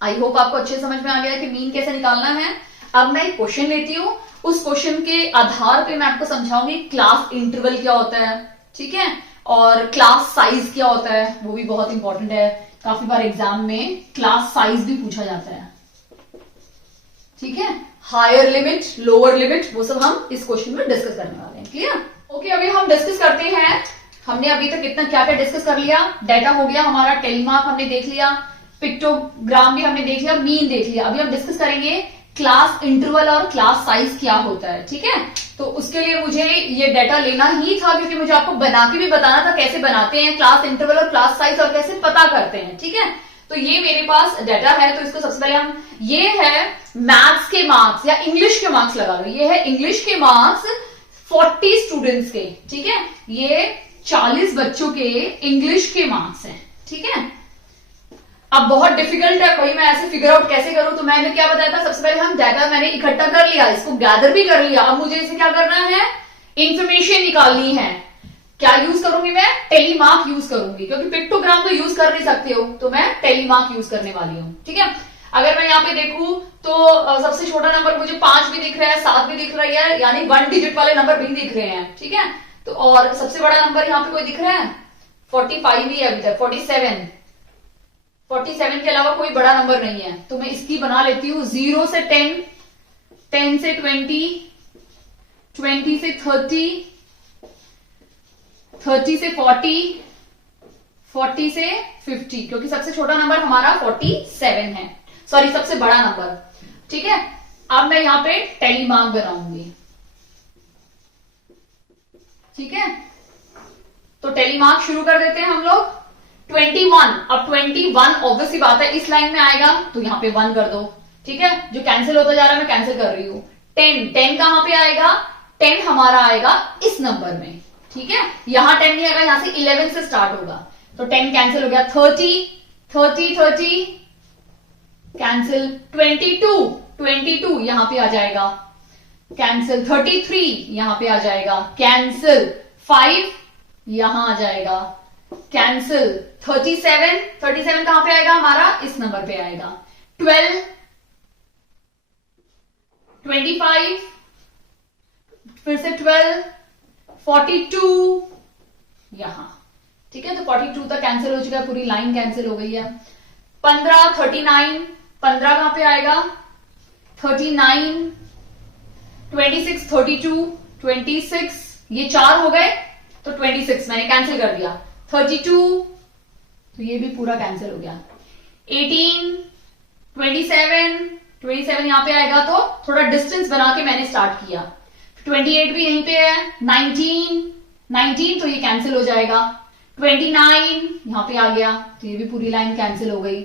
आई होप आपको अच्छे समझ में आ गया कि मीन कैसे निकालना है। अब मैं एक क्वेश्चन लेती हूं, उस क्वेश्चन के आधार पे मैं आपको समझाऊंगी क्लास इंटरवल क्या होता है। ठीक है, और क्लास साइज क्या होता है, वो भी बहुत इंपॉर्टेंट है। काफी बार एग्जाम में क्लास साइज भी पूछा जाता है। ठीक है, हायर लिमिट, लोअर लिमिट, वो सब हम इस क्वेश्चन में डिस्कस करने वाले हैं। क्लियर, ओके, अभी हम डिस्कस करते हैं। हमने अभी तक कितना क्या क्या डिस्कस कर लिया। डाटा हो गया हमारा, टेलीमार्क हमने देख लिया, पिक्टोग्राम भी हमने देख लिया, मीन देख लिया। अभी हम डिस्कस करेंगे क्लास इंटरवल और क्लास साइज क्या होता है। ठीक है, तो उसके लिए मुझे ये डाटा लेना ही था, क्योंकि मुझे आपको बना के भी बताना था कैसे बनाते हैं क्लास इंटरवल और क्लास साइज और कैसे पता करते हैं। ठीक है, तो ये मेरे पास डाटा है, तो इसको सबसे पहले हम, ये है मैथ्स के मार्क्स या इंग्लिश के मार्क्स लगा लो। ये है इंग्लिश के मार्क्स 40 स्टूडेंट्स के। ठीक है, ये 40 बच्चों के इंग्लिश के मार्क्स हैं। ठीक है, अब बहुत डिफिकल्ट है भाई, मैं ऐसे फिगर आउट कैसे करूं। तो मैंने क्या बताया था, सबसे पहले हम डाटा मैंने इकट्ठा कर लिया, इसको गैदर भी कर लिया। अब मुझे इसे क्या करना है, इंफॉर्मेशन निकालनी है। क्या यूज करूंगी मैं, टेलीमार्क यूज करूंगी, क्योंकि पिक्टोग्राम तो यूज कर नहीं सकते हो, तो मैं टेलीमार्क यूज करने वाली हूं। ठीक है, अगर मैं यहाँ पे देखूं तो सबसे छोटा नंबर मुझे 5 भी दिख रहा है, 7 भी दिख रही है, यानी 1 डिजिट वाले नंबर भी दिख रहे हैं। ठीक है, तो और सबसे बड़ा नंबर यहाँ पे कोई दिख रहा है, 45 ही है अभी तक, 47, 47 के अलावा कोई बड़ा नंबर नहीं है, तो मैं इसकी बना लेती हूं 0 से 10, 10 से 20, 20 से 30, 30 से 40, 40 से 50, क्योंकि सबसे छोटा नंबर हमारा 47 है, सॉरी सबसे बड़ा नंबर। ठीक है, अब मैं यहां पे टेलीमार्क बनाऊंगी। ठीक है, तो टेलीमार्क शुरू कर देते हैं हम लोग। 21, अब 21 ऑब्वियसली बात है इस लाइन में आएगा, तो यहां पे 1 कर दो। ठीक है, जो कैंसिल होता जा रहा है मैं कैंसिल कर रही हूं। 10, 10 कहां पे आएगा? 10 हमारा आएगा इस नंबर में। ठीक है, यहां 10 नहीं आएगा, यहां से 11 से स्टार्ट होगा, तो 10 कैंसिल हो गया। 30, 30, 30 कैंसिल। 22, 22 यहां पे आ जाएगा, कैंसिल। 33 यहां पे आ जाएगा, कैंसिल। 5 यहां आ जाएगा, कैंसिल। 37, 37 कहां पे आएगा हमारा? इस नंबर पे आएगा। 12, 25 फिर से 12, 42 यहां। ठीक है, तो 42 तक कैंसिल हो चुका है, पूरी लाइन कैंसिल हो गई है। 15, 39, 15 कहां पे आएगा? 39, 26, 32, 26 ये 4 हो गए, तो 26 मैंने कैंसिल कर दिया। 32 तो ये भी पूरा कैंसिल हो गया। 18, 27, 27 यहां पे आएगा, तो थोड़ा डिस्टेंस बना के मैंने स्टार्ट किया। 28 भी यहीं पे है। 19, 19 तो ये कैंसिल हो जाएगा। 29 यहां पे आ गया, तो ये भी पूरी लाइन कैंसिल हो गई।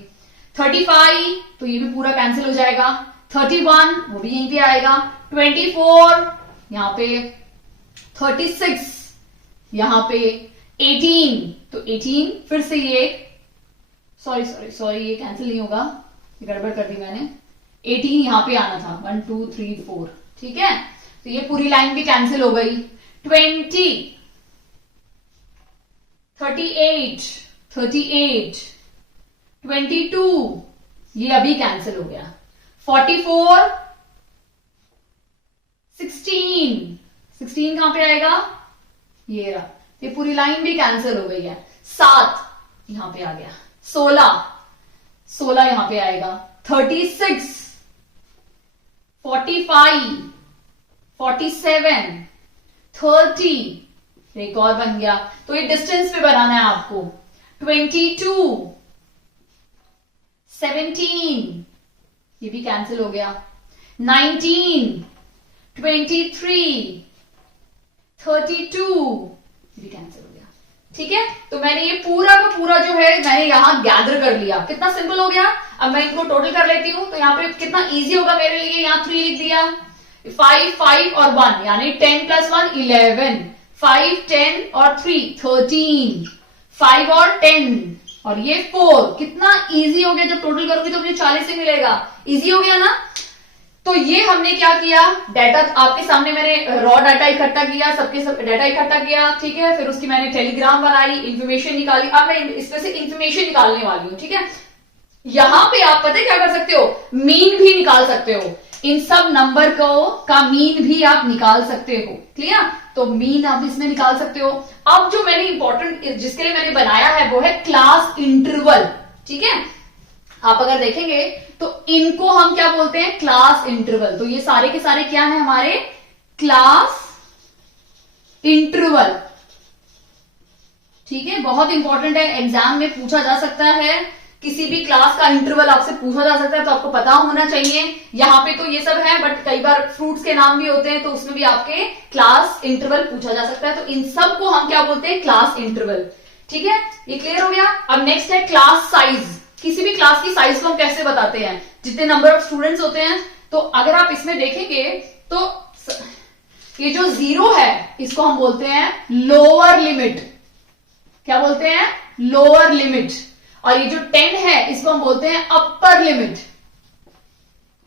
35 तो ये भी पूरा कैंसिल हो जाएगा। 31 वो भी यहीं पे आएगा। 24 यहां पे, 36 यहां पे, 18 तो 18 फिर से ये, सॉरी सॉरी सॉरी ये कैंसिल नहीं होगा, ये गड़बड़ कर दी मैंने। 18 यहां पे आना था, 1 2 3 4। ठीक है, तो ये पूरी लाइन भी कैंसिल हो गई। 20, 38, 38, 22 ये अभी कैंसिल हो गया। 44, 16, 16 कहां पे आएगा? ये रहा, ये पूरी लाइन भी कैंसिल हो गई है। 7 यहां पे आ गया। 16, 16 यहां पे आएगा। 36, 45, 47, 30 एक और बन गया, तो ये डिस्टेंस पे बनाना है आपको। 22, 17 ये भी कैंसिल हो गया। 19, 23, 32 ये भी कैंसिल हो गया। ठीक है, तो मैंने ये पूरा का पूरा जो है मैंने यहां गैदर कर लिया। कितना सिंपल हो गया। अब मैं इनको टोटल कर लेती हूं, तो यहां पे कितना इजी होगा मेरे लिए। यहां 3 लिख दिया, 5, 5 और 1 यानी 10 + 1 11, 5, 10 और 3 13, 5 और 10 और ये 4। कितना इजी हो गया, जब टोटल करोगे तो मुझे 40 से मिलेगा। इजी हो गया ना। तो ये हमने क्या किया, डाटा आपके सामने मैंने रॉ डाटा इकट्ठा किया, सबके सब डाटा इकट्ठा किया। ठीक है, फिर उसकी मैंने टेलीग्राम बनाई, इंफॉर्मेशन निकाली। अब मैं इसमें से इंफॉर्मेशन निकालने वाली हूं। ठीक है, यहां पे आप पता है क्या कर सकते हो, मीन भी निकाल सकते हो। इन सब नंबर को का मीन भी आप निकाल सकते हो। क्लियर, तो मीन आप इसमें निकाल सकते हो। अब जो मैंने इंपॉर्टेंट जिसके लिए मैंने बनाया है वो है क्लास इंटरवल। ठीक है, आप अगर देखेंगे तो इनको हम क्या बोलते हैं, क्लास इंटरवल। तो ये सारे के सारे क्या है हमारे, क्लास इंटरवल। ठीक है, बहुत इंपॉर्टेंट है, एग्जाम में पूछा जा सकता है। किसी भी क्लास का इंटरवल आपसे पूछा जा सकता है, तो आपको पता होना चाहिए। यहां पे तो ये सब है, बट कई बार फ्रूट्स के नाम भी होते हैं, तो उसमें भी आपके क्लास इंटरवल पूछा जा सकता है। तो इन सब को हम क्या बोलते हैं, क्लास इंटरवल। ठीक है, ये क्लियर हो गया। अब नेक्स्ट है क्लास साइज। किसी भी क्लास की साइज को हम कैसे बताते हैं, जितने नंबर ऑफ स्टूडेंट्स होते हैं। तो अगर आप इसमें देखेंगे तो ये जो 0 है इसको हम बोलते हैं लोअर लिमिट। क्या बोलते हैं, लोअर लिमिट। और ये जो 10 है इसको हम बोलते हैं अपर लिमिट,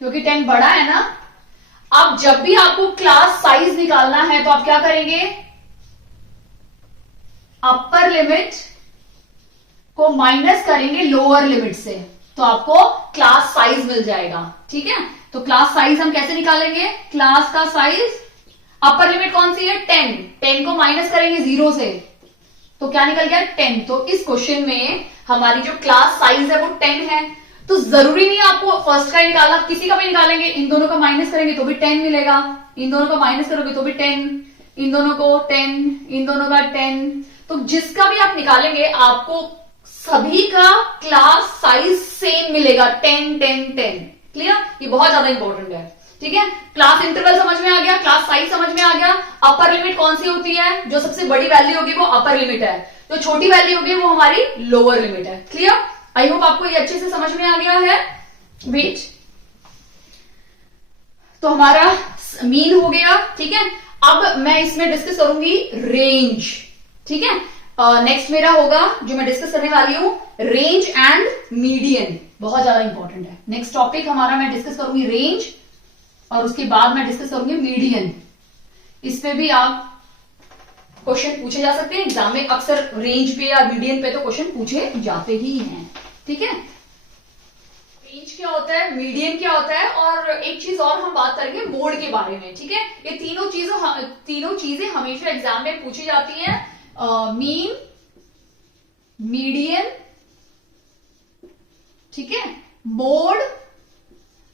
क्योंकि 10 बड़ा है ना। अब जब भी आपको क्लास साइज निकालना है तो आप क्या करेंगे, अपर लिमिट को माइनस करेंगे लोअर लिमिट से, तो आपको क्लास साइज मिल जाएगा। ठीक है, तो क्लास साइज हम कैसे निकालेंगे, क्लास का साइज, अपर लिमिट कौन सी है, 10, 10 को माइनस करेंगे 0 से, तो क्या निकल गया 10। तो इस क्वेश्चन में हमारी जो क्लास साइज है वो 10 है, तो जरूरी नहीं आपको फर्स्ट का निकाला, किसी का भी निकालेंगे, इन दोनों का माइनस करेंगे तो भी 10 मिलेगा, इन दोनों का माइनस करोगे तो भी 10, इन दोनों को 10, इन दोनों का 10, तो जिसका भी आप निकालेंगे आपको सभी का क्लास साइज सेम मिलेगा, 10 10 10। क्लियर? ये बहुत ज्यादा इंपॉर्टेंट है। ठीक है, क्लास इंटरवल समझ में आ गया, क्लास साइज समझ में आ गया। अपर लिमिट कौन सी होती है? जो सबसे बड़ी वैल्यू होगी वो अपर लिमिट है, जो छोटी वैल्यू होगी वो हमारी लोअर लिमिट है। क्लियर? आई होप आपको ये अच्छे से समझ में आ गया है। वेट, तो हमारा मीन हो गया। ठीक है, अब मैं इसमें डिस्कस करूंगी रेंज। ठीक है, नेक्स्ट मेरा होगा जो मैं डिस्कस करने वाली हूं, रेंज एंड मीडियन, बहुत ज्यादा इंपॉर्टेंट है। नेक्स्ट टॉपिक हमारा मैं डिस्कस करूंगी रेंज, और उसके बाद मैं डिस्कस करूंगी मीडियन। इस पे भी आप क्वेश्चन पूछे जा सकते हैं एग्जाम में, अक्सर रेंज पे या मीडियन पे तो क्वेश्चन पूछे जाते ही हैं। ठीक है, रेंज क्या होता है, मीडियन क्या होता है, और एक चीज और हम बात करेंगे मोड के बारे में। ठीक है, ये तीनों चीजें हमेशा एग्जाम में पूछी जाती हैं, मीन, मीडियन, ठीक है, मोड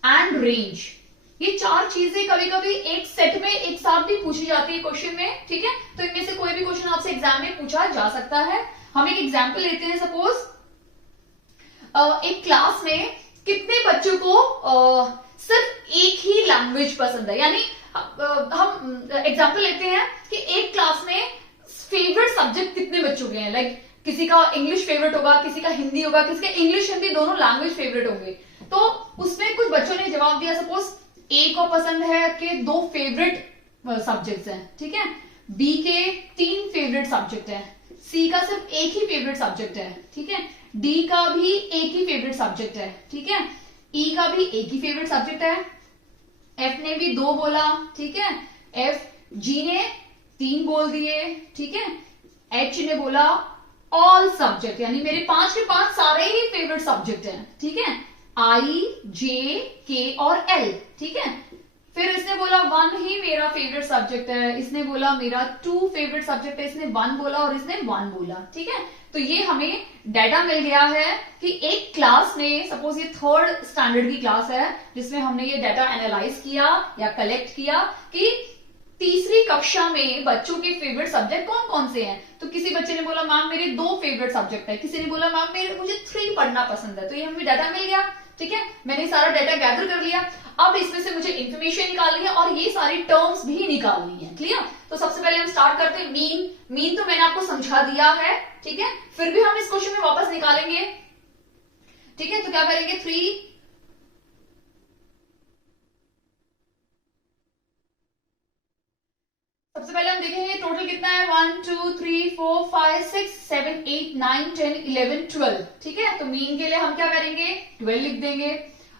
एंड रेंज। ये चार चीजें कभी कभी एक सेट में एक साथ भी पूछी जाती है क्वेश्चन में। ठीक है, तो इनमें से कोई भी क्वेश्चन आपसे एग्जाम में पूछा जा सकता है। हम एक एग्जाम्पल लेते हैं, सपोज एक क्लास में कितने बच्चों को सिर्फ एक ही लैंग्वेज पसंद है, यानी हम एग्जाम्पल लेते हैं कि एक क्लास में फेवरेट सब्जेक्ट कितने बच्चों के हैं, लाइक किसी का इंग्लिश फेवरेट होगा, किसी का हिंदी होगा, किसी का इंग्लिश हिंदी दोनों लैंग्वेज फेवरेट होंगे। तो उसमें कुछ बच्चों ने जवाब दिया, सपोज ए को पसंद है कि 2 फेवरेट सब्जेक्ट्स हैं, ठीक है, बी के 3 फेवरेट सब्जेक्ट है, सी का सिर्फ एक ही फेवरेट सब्जेक्ट है, ठीक है, डी का भी एक ही फेवरेट सब्जेक्ट है, ठीक है, ई का भी एक ही फेवरेट सब्जेक्ट है, एफ ने भी 2 बोला, ठीक है, एफ जी ने 3 बोल दिए, ठीक है, एच ने बोला ऑल सब्जेक्ट, यानी मेरे 5 के 5 सारे ही फेवरेट सब्जेक्ट हैं, ठीक है, आई जे के और एल, ठीक है। फिर इसने बोला 1 ही मेरा फेवरेट सब्जेक्ट है, इसने बोला मेरा 2 फेवरेट सब्जेक्ट है, इसने 1 बोला और इसने 1 बोला, ठीक है। तो ये हमें डाटा मिल गया है कि एक क्लास में, सपोज ये 3rd स्टैंडर्ड की क्लास है जिसमें हमने ये डाटा एनालाइज किया या कलेक्ट किया कि तीसरी कक्षा में बच्चों के फेवरेट सब्जेक्ट कौन कौन से हैं। तो किसी बच्चे ने बोला मैम मेरे 2 फेवरेट सब्जेक्ट है, किसी ने बोला मैम मुझे 3 पढ़ना पसंद है। तो ये हमें डाटा मिल गया, ठीक है, मैंने सारा डाटा गैदर कर लिया। अब इसमें से मुझे इंफॉर्मेशन निकालनी है और ये सारी टर्म्स भी निकालनी है, क्लियर। तो सबसे पहले हम स्टार्ट करते हैं मीन तो मैंने आपको समझा दिया है, ठीक है, फिर भी हम इस क्वेश्चन में वापस निकालेंगे, ठीक है। तो क्या करेंगे, 3 सबसे पहले हम देखेंगे टोटल कितना है, 1 2 3 4 5 6 7 8 9 10 11 12, ठीक है। तो मीन के लिए हम क्या करेंगे, 12 लिख देंगे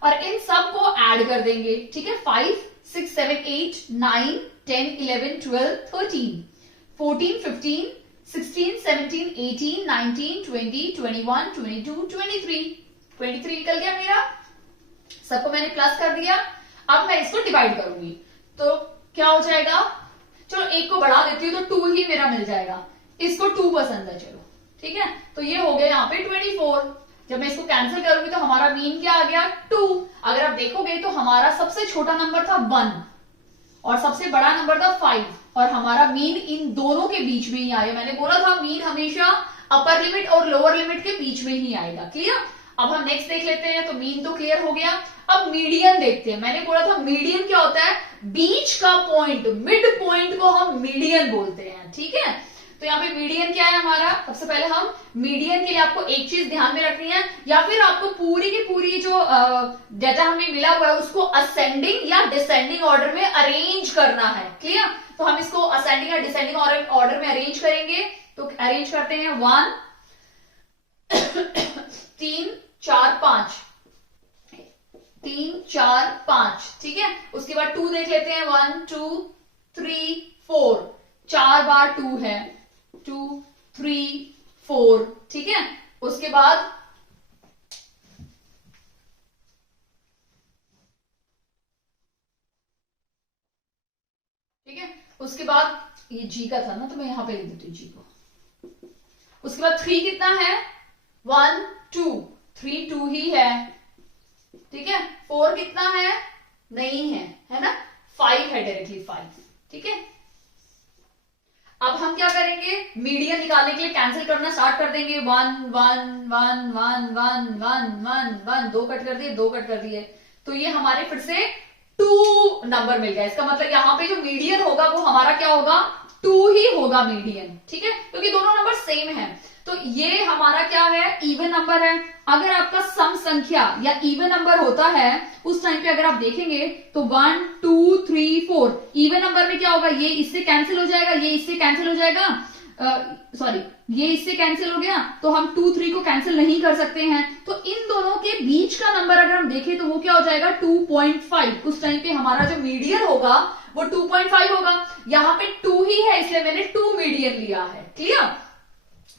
और इन सब को ऐड कर देंगे, ठीक है। 5 6 7 8 9 10 11 12 13 14 15 16 17 18 19 20 21 22 23 निकल गया मेरा, सबको मैंने प्लस कर दिया। अब मैं इसको डिवाइड करूंगी तो क्या हो जाएगा, चलो एक को बढ़ा देती हूँ तो 2 ही मेरा मिल जाएगा, इसको 2 पसंद है, चलो ठीक है। तो ये हो गया यहाँ पे 24। जब मैं इसको कैंसिल करूंगी तो हमारा मीन क्या आ गया, 2। अगर आप देखोगे तो हमारा सबसे छोटा नंबर था 1 और सबसे बड़ा नंबर था 5 और हमारा मीन इन दोनों के बीच में ही आया। मैंने बोला था मीन हमेशा अपर लिमिट और लोअर लिमिट के बीच में ही आएगा, क्लियर। अब हम नेक्स्ट देख लेते हैं, तो मीन तो क्लियर हो गया। अब मीडियन देखते हैं। मैंने बोला था मीडियन क्या होता है, बीच का पॉइंट, मिड पॉइंट को हम मीडियन बोलते हैं, ठीक है। तो यहाँ पे मीडियन क्या है हमारा, सबसे पहले हम मीडियन के लिए आपको एक चीज ध्यान में रखनी है, या फिर आपको पूरी की पूरी जो डाटा हमें मिला हुआ है उसको असेंडिंग या डिसेंडिंग ऑर्डर में अरेंज करना है, क्लियर। तो हम इसको असेंडिंग या डिसेंडिंग ऑर्डर में अरेंज करेंगे। तो अरेंज करते हैं 1 3 4 5 3 4 5, ठीक है। उसके बाद 2 देख लेते हैं, 1 2 3 4, 4 बार 2 है, 2 3 4, ठीक है। उसके बाद ठीक है, उसके बाद ये जी का था ना, तो मैं यहां पे लिख देती हूँ जी को। उसके बाद 3 कितना है, 1 2, 3 2 ही है, ठीक है। 4 कितना है, नहीं है ना, 5 है, डायरेक्टली 5, ठीक है। अब हम क्या करेंगे, मीडियन निकालने के लिए कैंसिल करना स्टार्ट कर देंगे। 1 1 1 1 1 1 1 1, 2 कट कर दिए, 2 कट कर दिए, तो ये हमारे फिर से 2 नंबर मिल गया। इसका मतलब यहाँ पे जो मीडियन होगा वो हमारा क्या होगा, 2 ही होगा मीडियन, ठीक है, क्योंकि दोनों नंबर सेम है। तो ये हमारा क्या है, इवन नंबर है। अगर आपका सम संख्या या इवन नंबर होता है उस टाइम पे अगर आप देखेंगे तो 1 2 3 4 इवन नंबर में क्या होगा, ये इससे कैंसिल हो जाएगा, ये इससे कैंसिल हो जाएगा, सॉरी ये इससे कैंसिल हो गया, तो हम 2 3 को कैंसिल नहीं कर सकते हैं। तो इन दोनों के बीच का नंबर अगर हम देखें तो वो क्या हो जाएगा, 2.5। उस टाइम पे हमारा जो मीडियन होगा वो 2.5 होगा। यहाँ पे 2 ही है इसलिए मैंने 2 मीडियन लिया है, क्लियर,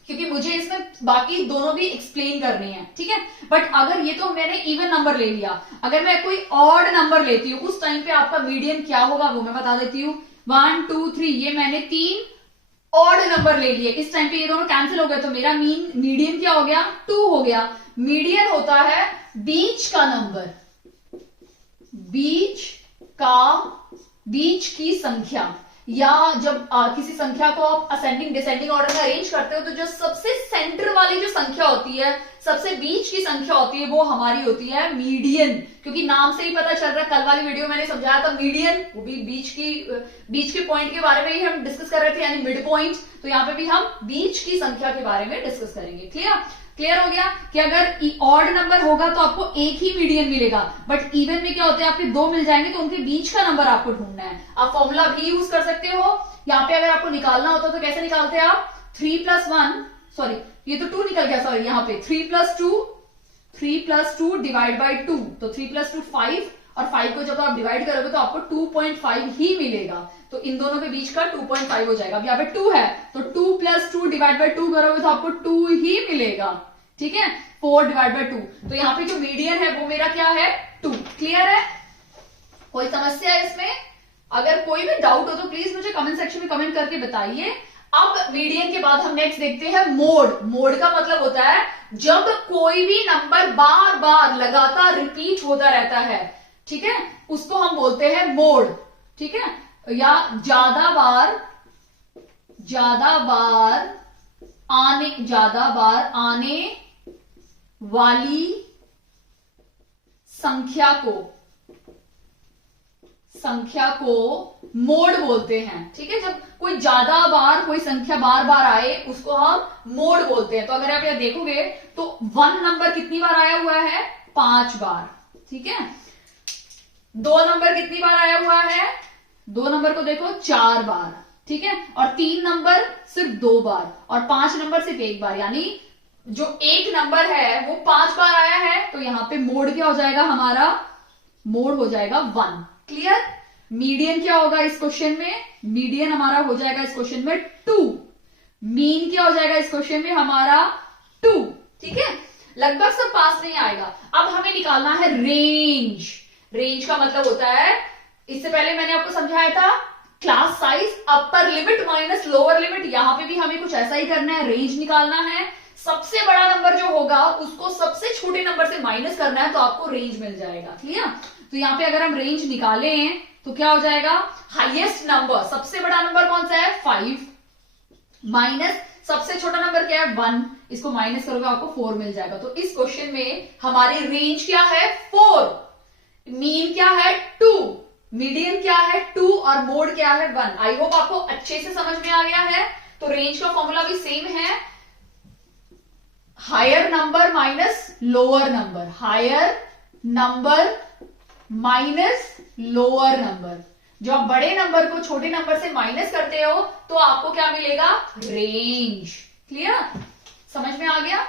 क्योंकि मुझे इसमें बाकी दोनों भी एक्सप्लेन करने हैं, ठीक है। बट अगर ये तो मैंने इवन नंबर ले लिया, अगर मैं कोई ऑड नंबर लेती हूँ उस टाइम पे आपका मीडियन क्या होगा वो मैं बता देती हूँ। 1 2 3, ये मैंने 3 ऑड नंबर ले लिए, इस टाइम पे ये दोनों कैंसिल हो गए, तो मेरा मीडियन क्या हो गया, 2 हो गया। मीडियन होता है बीच का नंबर, बीच की संख्या, या जब किसी संख्या को आप असेंडिंग डिसेंडिंग ऑर्डर में अरेंज करते हो तो जो सबसे सेंटर वाली जो संख्या होती है, सबसे बीच की संख्या होती है, वो हमारी होती है मीडियन। क्योंकि नाम से ही पता चल रहा है, कल वाली वीडियो मैंने समझाया था मीडियन, वो भी बीच के पॉइंट के बारे में ही हम डिस्कस कर रहे थे, यानी मिड पॉइंट। तो यहाँ पे भी हम बीच की संख्या के बारे में डिस्कस करेंगे, क्लियर हो गया कि अगर ऑड नंबर होगा तो आपको एक ही मीडियन मिलेगा, बट इवन में क्या होता है आपके 2 मिल जाएंगे, तो उनके बीच का नंबर आपको ढूंढना है। आप फॉर्मूला भी यूज कर सकते हो। यहाँ पे अगर आपको निकालना होता तो कैसे निकालते हैं आप, 3 + 1, सॉरी ये तो 2 निकल गया, सॉरी यहाँ पे 3 + 2 डिवाइड बाई 2, तो 3 + 2 5, और 5 को जब आप डिवाइड करोगे तो आपको 2.5 ही मिलेगा, तो इन दोनों के बीच का 2.5 हो जाएगा। अब यहाँ पे 2 है तो 2 + 2 डिवाइड बाई 2 करोगे तो आपको 2 ही मिलेगा, ठीक है। 4 डिवाइड बाई 2, तो यहाँ पे जो मीडियन है वो मेरा क्या है, 2, क्लियर है। कोई समस्या है इसमें, अगर कोई भी डाउट हो तो प्लीज मुझे कमेंट सेक्शन में कमेंट करके बताइए। अब मीडियन के बाद हम नेक्स्ट देखते हैं मोड का मतलब होता है जब कोई भी नंबर बार बार लगातार रिपीट होता रहता है, ठीक है, उसको हम बोलते हैं मोड, ठीक है, या ज्यादा बार आने वाली संख्या को मोड बोलते हैं, ठीक है। जब कोई ज्यादा बार कोई संख्या बार बार आए उसको हम मोड बोलते हैं। तो अगर आप यहां देखोगे तो 1 नंबर कितनी बार आया हुआ है, 5 बार, ठीक है। 2 नंबर कितनी बार आया हुआ है, 2 नंबर को देखो 4 बार, ठीक है, और 3 नंबर सिर्फ 2 बार, और 5 नंबर सिर्फ 1 बार, यानी जो एक नंबर है वो 5 बार आया है, तो यहां पे मोड क्या हो जाएगा, हमारा मोड हो जाएगा 1, क्लियर। मीडियन क्या होगा इस क्वेश्चन में, मीडियन हमारा हो जाएगा इस क्वेश्चन में 2, मीन क्या हो जाएगा इस क्वेश्चन में हमारा 2, ठीक है। लगभग सब पास नहीं आएगा। अब हमें निकालना है रेंज का मतलब होता है, इससे पहले मैंने आपको समझाया था class size, upper limit minus lower limit, यहां पे भी हमें कुछ ऐसा ही करना है, रेंज निकालना है। सबसे बड़ा नंबर जो होगा उसको सबसे छोटे नंबर से माइनस करना है तो आपको रेंज मिल जाएगा, क्लियर। तो यहाँ पे अगर हम रेंज निकाले तो क्या हो जाएगा, हाईएस्ट नंबर, सबसे बड़ा नंबर कौन सा है 5, माइनस सबसे छोटा नंबर क्या है 1, इसको माइनस करोगे आपको 4 मिल जाएगा। तो इस क्वेश्चन में हमारी रेंज क्या है 4, मीन क्या है 2, मीडियन क्या है 2, और मोड क्या है 1। आई होप आपको अच्छे से समझ में आ गया है। तो रेंज का फॉर्मूला भी सेम है, higher number minus lower number, higher number minus lower number. जो आप बड़े नंबर को छोटे नंबर से माइनस करते हो तो आपको क्या मिलेगा, रेंज, क्लियर, समझ में आ गया।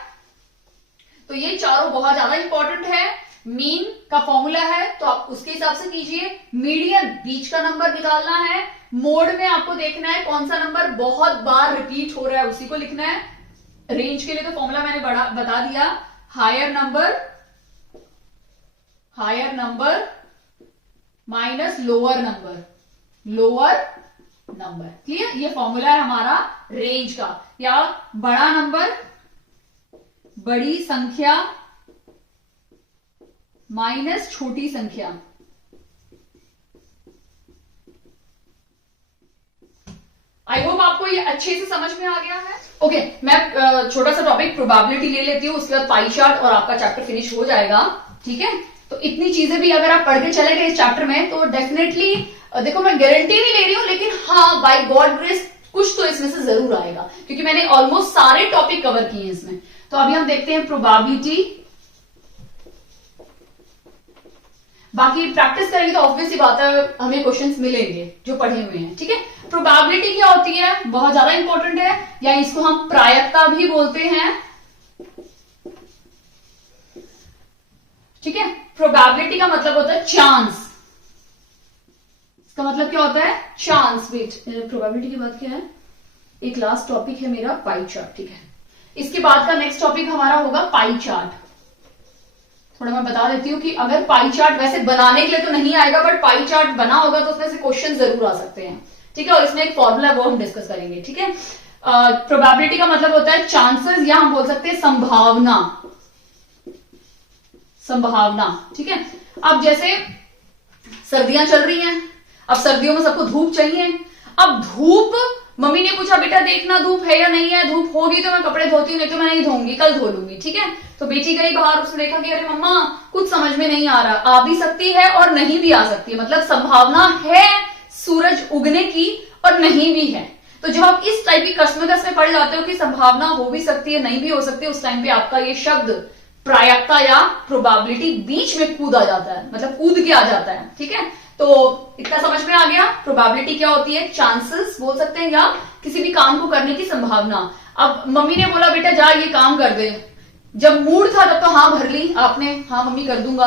तो ये चारों बहुत ज्यादा इंपॉर्टेंट है। मीन का फॉर्मूला है तो आप उसके हिसाब से कीजिए, मीडियन बीच का नंबर निकालना है, मोड में आपको देखना है कौन सा नंबर बहुत बार रिपीट हो रहा है उसी को लिखना है। रेंज के लिए तो फॉर्मूला मैंने बता दिया, higher number minus lower number, clear. ये फॉर्मूला है हमारा रेंज का, या बड़ा बड़ी संख्या माइनस छोटी संख्या। आई होप आपको ये अच्छे से समझ में आ गया है। ओके, मैं छोटा सा टॉपिक प्रोबेबिलिटी ले लेती हूँ, उसके बाद पाई चार्ट और आपका चैप्टर फिनिश हो जाएगा। ठीक है, तो इतनी चीजें भी अगर आप पढ़ के चले गए इस चैप्टर में तो डेफिनेटली, देखो मैं गारंटी नहीं ले रही हूं, लेकिन हाँ बाय गॉड ग्रेस कुछ तो इसमें से जरूर आएगा, क्योंकि मैंने ऑलमोस्ट सारे टॉपिक कवर किए हैं इसमें। तो अभी हम देखते हैं प्रोबेबिलिटी। बाकी प्रैक्टिस करेंगे तो ऑब्वियसली बात है हमें क्वेश्चंस मिलेंगे जो पढ़े हुए हैं। ठीक है, प्रोबेबिलिटी क्या होती है, बहुत ज्यादा इंपॉर्टेंट है, या इसको हम प्रायिकता भी बोलते हैं। ठीक है, प्रोबेबिलिटी का मतलब होता है चांस। इसका मतलब क्या होता है, चांस। वेट, प्रोबेबिलिटी के बाद क्या है, एक लास्ट टॉपिक है मेरा पाई चार्ट। ठीक है, इसके बाद का नेक्स्ट टॉपिक हमारा होगा पाई चार्ट। थोड़ा मैं बता देती हूँ कि अगर पाई चार्ट वैसे बनाने के लिए तो नहीं आएगा, बट पाई चार्ट बना होगा तो उसमें से क्वेश्चन जरूर आ सकते हैं। ठीक है, और इसमें एक फॉर्मूला है वो हम डिस्कस करेंगे। ठीक है, प्रोबेबिलिटी का मतलब होता है चांसेस, या हम बोल सकते हैं संभावना। संभावना, ठीक है। अब जैसे सर्दियां चल रही हैं, अब सर्दियों में सबको धूप चाहिए। अब धूप, मम्मी ने पूछा बेटा देखना धूप है या नहीं है, धूप होगी तो मैं कपड़े धोती हूँ, नहीं तो मैं नहीं धोऊंगी, कल धो लूंगी। ठीक है, तो बेटी गई बाहर, उसने देखा कि अरे मम्मा कुछ समझ में नहीं आ रहा, आ भी सकती है और नहीं भी आ सकती है, मतलब संभावना है सूरज उगने की और नहीं भी है। तो जब आप इस टाइप की कस्मकस में पड़ जाते हो कि संभावना हो भी सकती है नहीं भी हो सकती है, उस टाइम पे आपका ये शब्द प्रायिकता या प्रोबेबिलिटी बीच में कूद आ जाता है, मतलब कूद के आ जाता है। ठीक है, तो इतना समझ में आ गया। प्रोबेबिलिटी क्या होती है, चांसेस बोल सकते हैं, या किसी भी काम को करने की संभावना। अब मम्मी ने बोला बेटा जा ये काम कर दे, जब मूड था तब तो हाँ भर ली आपने, हाँ मम्मी कर दूंगा,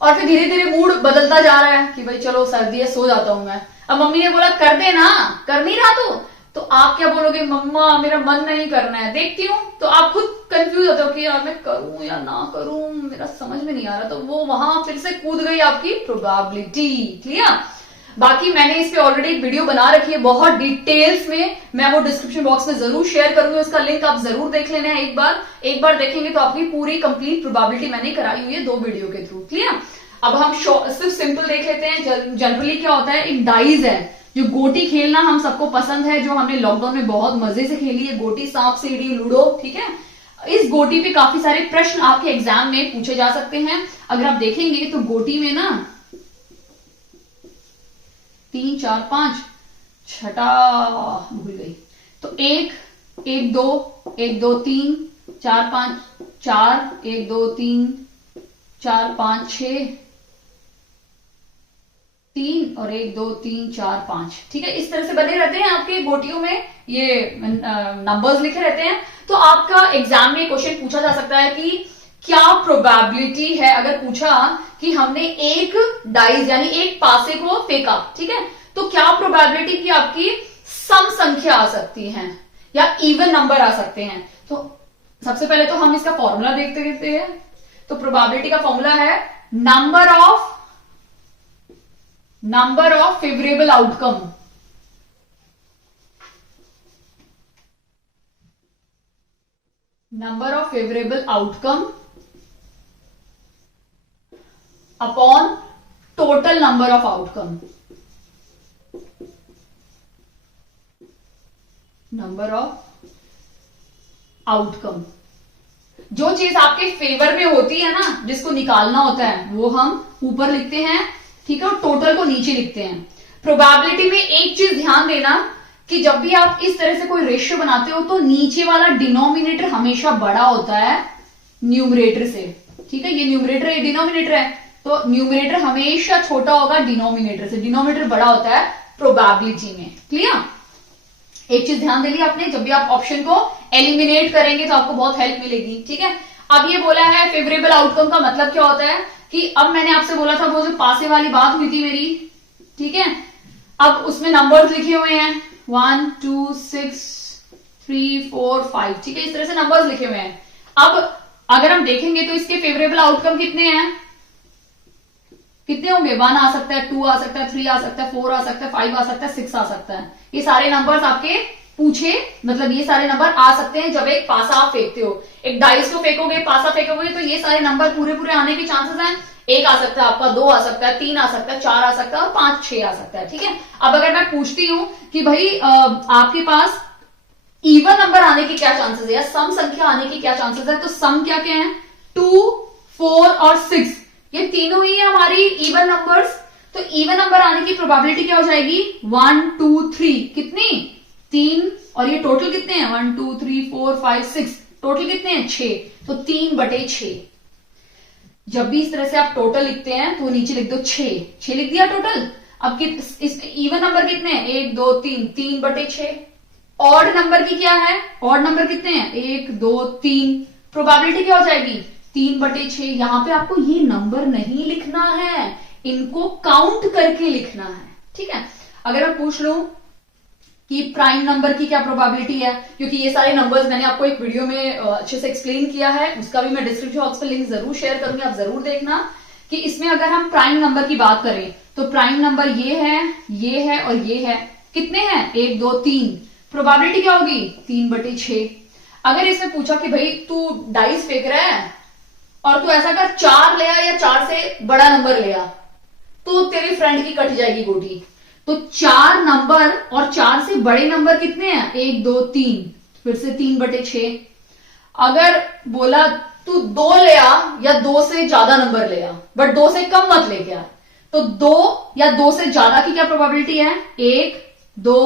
और फिर धीरे धीरे मूड बदलता जा रहा है कि भाई चलो सर्दी है सो जाता हूं मैं। अब मम्मी ने बोला कर दे ना, कर नहीं रहा तो आप क्या बोलोगे, मम्मा मेरा मन नहीं करना है, देखती हूँ। तो आप खुद कंफ्यूज होते हो कि यार मैं करूं या ना करूं, मेरा समझ में नहीं आ रहा, तो वो वहां फिर से कूद गई आपकी प्रोबेबिलिटी। क्लियर? बाकी मैंने इस पे ऑलरेडी एक वीडियो बना रखी है बहुत डिटेल्स में, मैं वो डिस्क्रिप्शन बॉक्स में जरूर शेयर करूंगी, उसका लिंक आप जरूर देख लेना है। एक बार देखेंगे तो आपकी पूरी कंप्लीट प्रोबेबिलिटी मैंने कराई हुई है 2 वीडियो के थ्रू। क्लियर? अब हम सिर्फ सिंपल देख लेते हैं। जनरली क्या होता है, एक डाइज है, जो गोटी खेलना हम सबको पसंद है, जो हमने लॉकडाउन में बहुत मजे से खेली है, गोटी, सांप सीढ़ी, लूडो। ठीक है, इस गोटी पे काफी सारे प्रश्न आपके एग्जाम में पूछे जा सकते हैं। अगर आप देखेंगे तो गोटी में ना 3 4 5, छठा भूल गई, तो 1 1 2 1 2 3 4 5 4 1 2 3 4 5 6 3 और 1 2 3 4 5। ठीक है, इस तरह से बने रहते हैं आपके गोटियों में, ये नंबर्स लिखे रहते हैं। तो आपका एग्जाम में क्वेश्चन पूछा जा सकता है कि क्या प्रोबेबिलिटी है, अगर पूछा कि हमने एक डाइस यानी एक पासे को फेंका, ठीक है, तो क्या प्रोबेबिलिटी की आपकी सम संख्या आ सकती है या इवन नंबर आ सकते हैं। तो सबसे पहले तो हम इसका फॉर्मूला देखते हैं। तो प्रोबेबिलिटी का फॉर्मूला है number of favourable outcome. Number of favourable outcome upon total number of outcome. Number of outcome, जो चीज आपके फेवर में होती है ना, जिसको निकालना होता है, वो हम ऊपर लिखते हैं। ठीक है, और टोटल को नीचे लिखते हैं। प्रोबेबिलिटी में एक चीज ध्यान देना कि जब भी आप इस तरह से कोई रेशियो बनाते हो तो नीचे वाला डिनोमिनेटर हमेशा बड़ा होता है न्यूमरेटर से। ठीक है, ये न्यूमरेटर है, ये डिनोमिनेटर है, तो न्यूमरेटर हमेशा छोटा होगा डिनोमिनेटर से, डिनोमिनेटर बड़ा होता है प्रोबेबिलिटी में। क्लियर? एक चीज ध्यान देनी आपने, जब भी आप ऑप्शन को एलिमिनेट करेंगे तो आपको बहुत हेल्प मिलेगी। ठीक है, अब ये बोला है फेवरेबल आउटकम का मतलब क्या होता है कि अब मैंने आपसे बोला था वो जो पासे वाली बात हुई थी मेरी, ठीक है, अब उसमें नंबर्स लिखे हुए हैं 1 2 6 3 4 5। ठीक है, इस तरह से नंबर्स लिखे हुए हैं। अब अगर हम देखेंगे तो इसके फेवरेबल आउटकम कितने हैं, कितने होंगे, 1 आ सकता है, 2 आ सकता है, 3 आ सकता है, 4 आ सकता है, 5 आ सकता है, 6 आ सकता है। ये सारे नंबर्स आपके पूछे, मतलब ये सारे नंबर आ सकते हैं जब एक पासा आप फेंकते हो। एक डाइस को फेंकोगे, पासा फेंकोगे, तो ये सारे नंबर पूरे पूरे आने के चांसेस हैं। एक आ सकता है आपका, दो आ सकता है, तीन आ सकता है, चार आ सकता है और पांच छह आ सकता है। ठीक है, अब अगर मैं पूछती हूं कि भाई आपके पास इवन नंबर आने के क्या चांसेस है या सम संख्या आने के क्या चांसेस है, तो सम क्या क्या है, 2, 4 और 6, ये तीनों ही है हमारी इवन नंबर्स। तो इवन नंबर आने की प्रोबेबिलिटी क्या हो जाएगी, 1, 2, 3, कितनी, 3, और ये टोटल कितने हैं, 1, 2, 3, 4, 5, 6, टोटल कितने हैं, 6, तो 3/6। जब भी इस तरह से आप टोटल लिखते हैं तो नीचे लिख दो 6 लिख दिया टोटल। अब इस इवन नंबर कितने हैं, 1, 2, 3, 3/6। ऑड नंबर की क्या है, ऑड नंबर कितने हैं, 1, 2, 3, प्रोबेबिलिटी क्या हो जाएगी, 3/6। यहां पे आपको ये नंबर नहीं लिखना है, इनको काउंट करके लिखना है। ठीक है, अगर मैं पूछ लूं कि प्राइम नंबर की क्या प्रोबेबिलिटी है, क्योंकि ये सारे नंबर्स मैंने आपको एक वीडियो में अच्छे से एक्सप्लेन किया है, उसका भी मैं डिस्क्रिप्शन बॉक्स पे लिंक जरूर शेयर करूंगी, आप जरूर देखना कि इसमें अगर हम प्राइम नंबर की बात करें तो प्राइम नंबर ये है और ये है, कितने हैं, 1, 2, 3, प्रोबेबिलिटी क्या होगी, 3/6। अगर इसमें पूछा कि भाई तू डाइस फेंक रहा है और तू ऐसा कर 4 ले आ या 4 से बड़ा नंबर ले आ, तो तेरी फ्रेंड की कट जाएगी गोटी। तो 4 नंबर और 4 से बड़े नंबर कितने हैं, 1, 2, 3, फिर से 3/6। अगर बोला तू 2 ले आ या 2 से ज्यादा नंबर ले आ, बट 2 से कम मत लेके आ, तो 2 या 2 से ज्यादा की क्या प्रोबेबिलिटी है, 1, 2,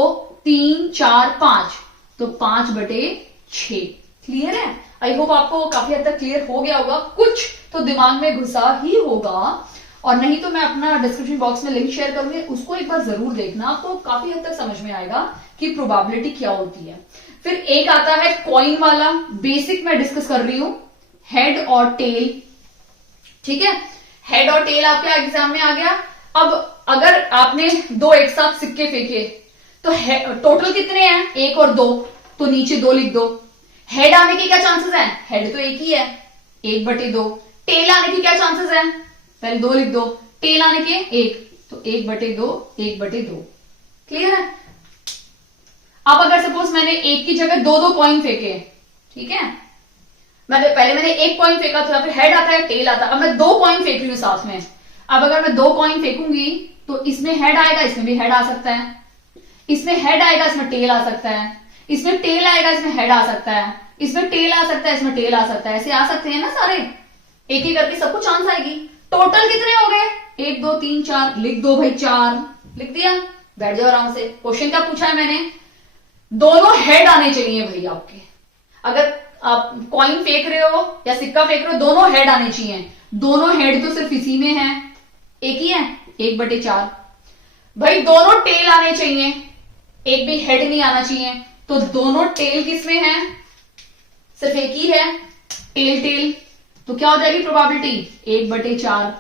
3, 4, 5, तो 5/6। क्लियर है, आई होप आपको काफी हद तक क्लियर हो गया होगा, कुछ तो दिमाग में घुसा ही होगा, और नहीं तो मैं अपना डिस्क्रिप्शन बॉक्स में लिंक शेयर करूंगी, उसको एक बार जरूर देखना, आपको काफी हद तक समझ में आएगा कि प्रोबेबिलिटी क्या होती है। फिर एक आता है कॉइन वाला, बेसिक मैं डिस्कस कर रही हूं, हेड और टेल। ठीक है, हेड और टेल आपके एग्जाम में आ गया। अब अगर आपने 2 एक साथ सिक्के फेंके तो टोटल कितने हैं, 1 और 2, तो नीचे 2 लिख दो। हेड आने के क्या चांसेस हैं, हेड तो एक ही है, 1/2। टेल आने के क्या चांसेस हैं, पहले 2 लिख दो, टेल आने के 1, तो 1/2, 1/2। क्लियर है। अब अगर सपोज मैंने एक की जगह 2 कॉइन फेंके, ठीक है, मैंने एक कॉइन फेंका था, फिर हेड आता है, टेल आता है, अब मैं 2 कॉइन फेंक रही हूं साथ में। अब अगर मैं 2 कॉइन फेंकूंगी तो इसमें हेड आएगा, इसमें भी हेड आ सकता है, इसमें हेड आएगा, इसमें टेल आ सकता है, इसमें टेल आएगा, इसमें हेड आ सकता है, इसमें टेल आ सकता है, इसमें टेल आ सकता है, ऐसे आ सकते हैं ना सारे, एक एक करके सबको चांस आएगी। टोटल कितने हो गए, 1, 2, 3, 4, लिख दो भाई, 4 लिख दिया, बैठ जाओ आराम से। क्वेश्चन क्या पूछा है मैंने, दोनों हेड आने चाहिए भाई आपके। अगर आप कॉइन फेंक रहे हो या सिक्का फेंक रहे हो, दोनों हेड आने चाहिए। दोनों हेड तो सिर्फ इसी में है, एक ही है, 1/4। भाई दोनों टेल आने चाहिए, एक भी हेड नहीं आना चाहिए, तो दोनों टेल किसमें है, सिर्फ एक ही है, टेल टेल, तो क्या हो जाएगी प्रोबेबिलिटी, 1/4।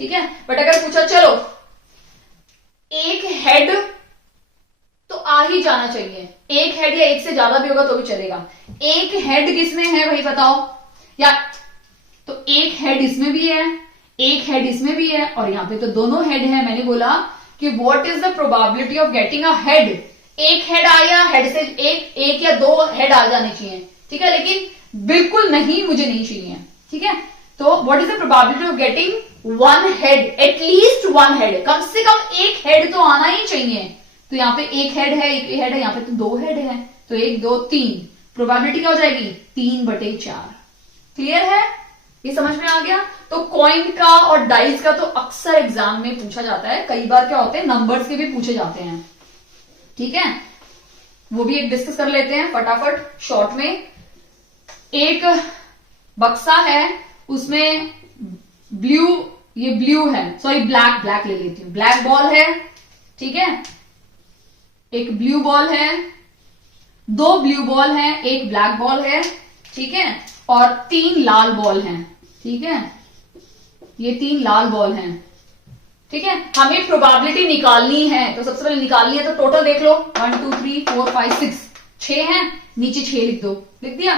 ठीक है, बट अगर पूछा चलो एक हेड तो आ ही जाना चाहिए, एक हेड या एक से ज्यादा भी होगा तो भी चलेगा। एक हेड किसमें है भाई बताओ, या तो एक हेड इसमें भी है, एक हेड इसमें भी है, और यहां पे तो दोनों हेड है। मैंने बोला कि what is the probability of getting a head, एक हेड आया, हेड से एक या 2 हेड आ जाने चाहिए। ठीक है, लेकिन बिल्कुल नहीं, मुझे नहीं चाहिए। ठीक है, तो what is the probability of getting 1 head, at least 1 head, कम से कम एक हेड तो आना ही चाहिए। तो यहाँ पे एक हेड है, एक हेड है, यहाँ पे तो 2 हेड है, तो 1, 2, 3, प्रोबेबिलिटी क्या हो जाएगी, 3/4। क्लियर है, ये समझ में आ गया। तो कॉइन का और डाइस का तो अक्सर एग्जाम में पूछा जाता है, कई बार क्या होते हैं नंबर्स के भी पूछे जाते हैं। ठीक है, वो भी एक डिस्कस कर लेते हैं फटाफट शॉर्ट में। एक बक्सा है, उसमें ब्लू है, सॉरी ब्लैक ले लेती हूं, ब्लैक बॉल है। ठीक है, एक ब्लू बॉल है, 2 ब्लू बॉल है, एक ब्लैक बॉल है। ठीक है, और 3 लाल बॉल हैं। ठीक है, ये 3 लाल बॉल हैं। ठीक है, हमें प्रोबेबिलिटी निकालनी है, तो सबसे पहले निकालनी है तो टोटल देख लो, 1, 2, 3, 4, 5, 6, 6 है, नीचे 6 लिख दो, लिख दिया।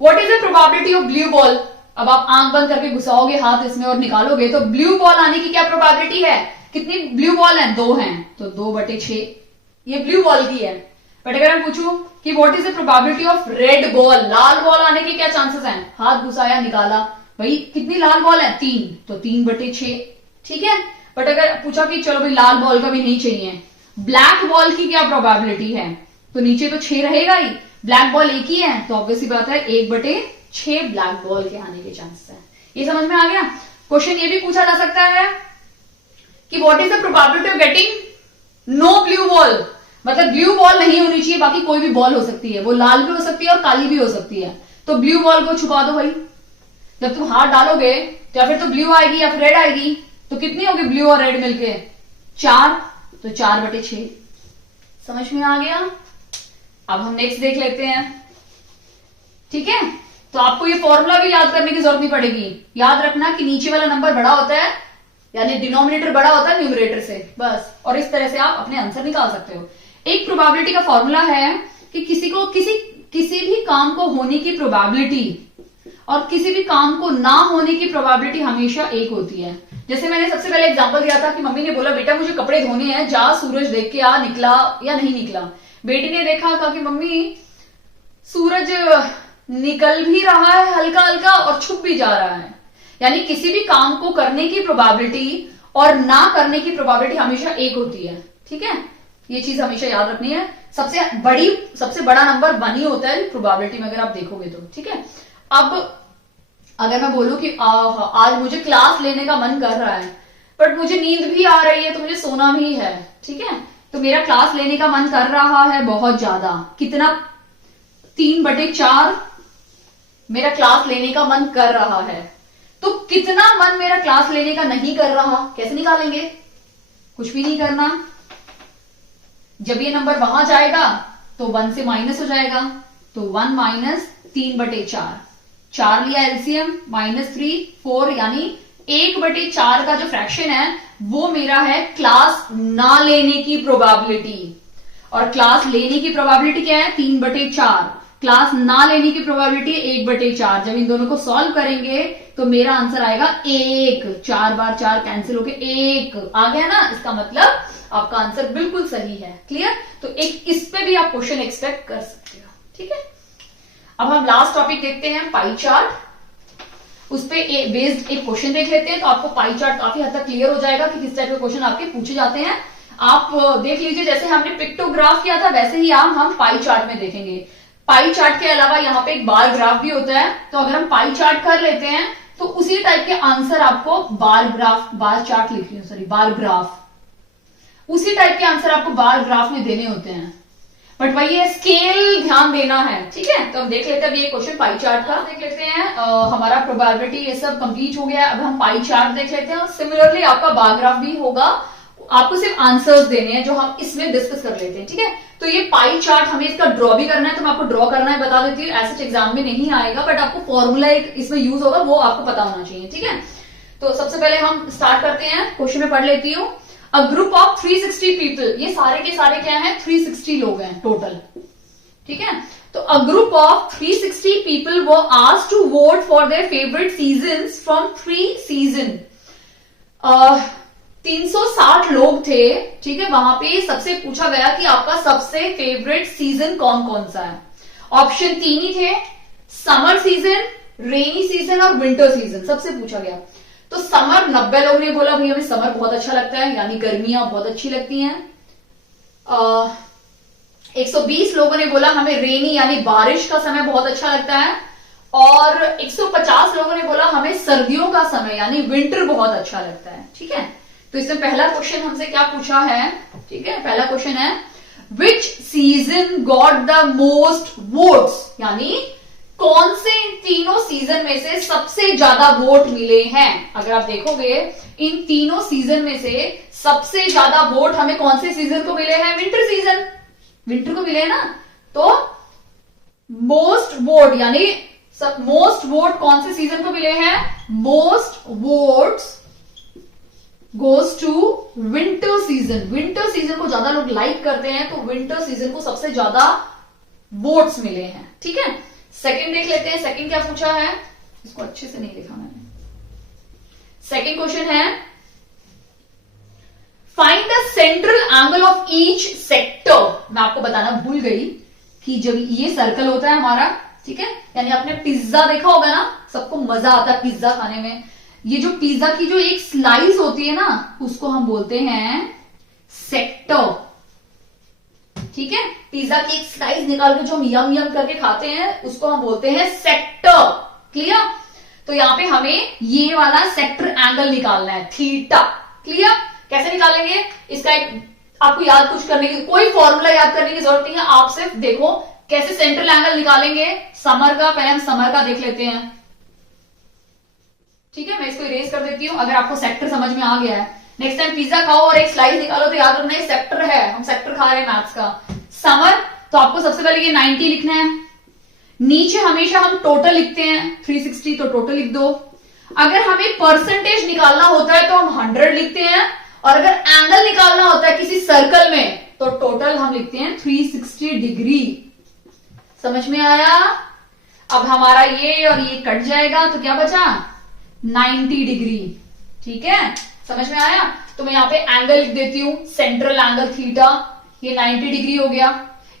What is the probability of blue ball, अब आप आंख बंद करके घुसाओगे हाथ इसमें और निकालोगे, तो ब्लू बॉल आने की क्या प्रोबेबिलिटी है, कितनी ब्लू बॉल है, 2 हैं, तो 2/6 ये ब्लू बॉल की है। बट अगर मैं पूछूं कि what is the probability of red ball, Lal ball आने के क्या चांसेस हैं? हाथ घुसाया, निकाला, भाई कितनी लाल बॉल है? 3, तो 3/6, ठीक है। बट अगर पूछा कि चलो भाई लाल बॉल का भी नहीं चाहिए, ब्लैक बॉल की क्या प्रोबेबिलिटी है? तो नीचे तो 6 रहेगा ही, ब्लैक बॉल एक ही है, तो ऑब्वियसली बात है 1/6 ब्लैक बॉल के आने के चांसेस है। ये समझ में आ गया। क्वेश्चन ये भी पूछा जा सकता है कि what is the probability of getting no blue ball, मतलब ब्लू बॉल नहीं होनी चाहिए, बाकी कोई भी बॉल हो सकती है, वो लाल भी हो सकती है और काली भी हो सकती है। तो ब्लू बॉल को छुपा दो भाई, जब तुम हाथ डालोगे तो या फिर तो ब्लू आएगी या फिर रेड आएगी, तो कितनी होगी ब्लू और रेड मिलके? 4, तो 4/6। समझ में आ गया। अब हम नेक्स्ट देख लेते हैं, ठीक है। तो आपको ये फॉर्मूला भी याद करने की जरूरत नहीं पड़ेगी। याद रखना कि नीचे वाला नंबर बड़ा होता है, यानी डिनोमिनेटर बड़ा होता है न्यूमरेटर से, बस। और इस तरह से आप अपने आंसर निकाल सकते हो। एक प्रोबेबिलिटी का फॉर्मूला है कि किसी भी काम को होने की प्रोबेबिलिटी और किसी भी काम को ना होने की प्रोबेबिलिटी हमेशा एक होती है। जैसे मैंने सबसे पहले एग्जांपल दिया था कि मम्मी ने बोला बेटा मुझे कपड़े धोने हैं, जा सूरज देख के आ, निकला या नहीं निकला। बेटी ने देखा, कहा कि मम्मी सूरज निकल भी रहा है हल्का हल्का और छुप भी जा रहा है। यानी किसी भी काम को करने की प्रोबेबिलिटी और ना करने की प्रोबेबिलिटी हमेशा एक होती है, ठीक है। ये चीज हमेशा याद रखनी है। सबसे बड़ा नंबर 1 ही होता है प्रोबेबिलिटी में, अगर आप देखोगे तो, ठीक है। अब अगर मैं बोलूं कि आज मुझे क्लास लेने का मन कर रहा है बट मुझे नींद भी आ रही है तो मुझे सोना भी है, ठीक है, तो मेरा क्लास लेने का मन कर रहा है बहुत ज्यादा, कितना? 3/4 मेरा क्लास लेने का मन कर रहा है। तो कितना मन मेरा क्लास लेने का नहीं कर रहा, कैसे निकालेंगे? कुछ भी नहीं करना। जब ये नंबर वहां जाएगा तो 1 से माइनस हो जाएगा, तो 1 माइनस 3/4, 4 लिया एलसीएम, -3, 4, यानी 1/4 का जो फ्रैक्शन है वो मेरा है क्लास ना लेने की प्रोबेबिलिटी। और क्लास लेने की प्रोबेबिलिटी क्या है? 3/4। क्लास ना लेने की प्रोबेबिलिटी 1/4। जब इन दोनों को सॉल्व करेंगे तो मेरा आंसर आएगा 1। 4 बार 4 कैंसिल होके 1 आ गया ना। इसका मतलब आपका आंसर बिल्कुल सही है। क्लियर? तो एक इस पे भी आप क्वेश्चन एक्सपेक्ट कर सकते हो, ठीक है। अब हम लास्ट टॉपिक देखते हैं, पाई चार्ट। उस पे बेस्ड एक क्वेश्चन देख लेते हैं, तो आपको पाई चार्ट काफी हद तक क्लियर हो जाएगा कि किस टाइप के क्वेश्चन आपके पूछे जाते हैं। आप देख लीजिए, जैसे हमने पिक्टोग्राफ किया था वैसे ही हम पाई चार्ट में देखेंगे। पाई चार्ट के अलावा यहाँ पे एक बार ग्राफ भी होता है, तो अगर हम पाई चार्ट कर लेते हैं तो उसी टाइप के आंसर आपको बार चार्ट लिख रही हूं, सॉरी, बार ग्राफ, उसी टाइप के आंसर आपको बार ग्राफ में देने होते हैं। बट वही है, स्केल ध्यान देना है, ठीक है। तो हम देख लेते हैं अभी ये क्वेश्चन पाई चार्ट का देख लेते हैं। हमारा प्रोबेबिलिटी ये सब कंप्लीट हो गया। अब हम पाई चार्ट देख लेते हैं। सिमिलरली आपका बार ग्राफ भी होगा, आपको सिर्फ आंसर्स देने हैं जो हम इसमें डिस्कस कर लेते हैं, ठीक है। तो ये पाई चार्ट हमें इसका ड्रॉ भी करना है, तो मैं आपको ड्रॉ करना है बता देती हूँ। ऐसे एग्जाम में नहीं आएगा, बट आपको फॉर्मूला एक इसमें यूज होगा, वो आपको पता होना चाहिए, ठीक है। तो सबसे पहले हम स्टार्ट करते हैं, क्वेश्चन में पढ़ लेती हूँ। अ ग्रुप ऑफ 360 पीपल, ये सारे के सारे क्या हैं? 360 लोग हैं टोटल, ठीक है। तो अ ग्रुप ऑफ 360 पीपल वो asked to vote for their favourite seasons from 3 season. 360 लोग थे, ठीक है। वहां पे सबसे पूछा गया कि आपका सबसे फेवरेट सीजन कौन कौन सा है। ऑप्शन 3 ही थे, समर सीजन, रेनी सीजन और विंटर सीजन, सबसे पूछा गया। तो समर 90 लोगों ने बोला भैया हमें समर बहुत अच्छा लगता है, यानी गर्मियां बहुत अच्छी लगती हैं। 120 लोगों ने बोला हमें रेनी यानी बारिश का समय बहुत अच्छा लगता है। और 150 लोगों ने बोला हमें सर्दियों का समय यानी विंटर बहुत अच्छा लगता है, ठीक है। तो इसमें पहला क्वेश्चन हमसे क्या पूछा है, ठीक है। पहला क्वेश्चन है विच season got the most votes, यानी कौन से इन तीनों सीजन में से सबसे ज्यादा वोट मिले हैं। अगर आप देखोगे इन तीनों सीजन में से सबसे ज्यादा वोट हमें कौन से सीजन को मिले हैं? विंटर सीजन, विंटर को मिले हैं ना। तो मोस्ट वोट यानी मोस्ट वोट कौन से सीजन को मिले हैं? Most votes goes to winter season. Winter season को ज्यादा लोग लाइक करते हैं, तो विंटर सीजन को सबसे ज्यादा वोट्स मिले हैं, ठीक है। सेकंड देख लेते हैं, सेकंड क्या पूछा है, इसको अच्छे से नहीं लिखा मैंने। सेकंड क्वेश्चन है find the central angle of each sector. मैं आपको बताना भूल गई कि जब ये सर्कल होता है हमारा, ठीक है, यानी आपने पिज्जा देखा होगा ना, सबको मजा आता है पिज्जा खाने में। ये जो पिज्जा की जो एक स्लाइस होती है ना, उसको हम बोलते हैं सेक्टर, ठीक है। पिज्जा की एक स्लाइस निकाल के जो हम यम यम करके खाते हैं, उसको हम बोलते हैं सेक्टर। क्लियर? तो यहां पे हमें ये वाला सेक्टर एंगल निकालना है, थीटा। क्लियर? कैसे निकालेंगे इसका? एक आपको याद कुछ करने की, कोई फॉर्मूला याद करने की जरूरत नहीं है, आप सिर्फ देखो कैसे सेंट्रल एंगल निकालेंगे समर का। पहले हम समर का देख लेते हैं, ठीक है। मैं इसको इरेज कर देती हूं अगर आपको सेक्टर समझ में आ गया है। नेक्स्ट टाइम पिज्जा खाओ और एक स्लाइस निकालो तो याद रखना ये सेक्टर है, हम सेक्टर खा रहे हैं मैथ्स का। समर, तो आपको सबसे पहले ये 90 लिखना है। नीचे हमेशा हम टोटल लिखते हैं 360, तो टोटल लिख दो। अगर हमें परसेंटेज निकालना होता है तो हम 100 लिखते हैं, और अगर एंगल निकालना होता है किसी सर्कल में तो टोटल हम लिखते हैं 360 डिग्री। समझ में आया? अब हमारा ये और ये कट जाएगा तो क्या बचा? 90 डिग्री, ठीक है। समझ में आया? तो मैं यहां पे एंगल लिख देती हूं, सेंट्रल एंगल थीटा, ये 90 डिग्री हो गया।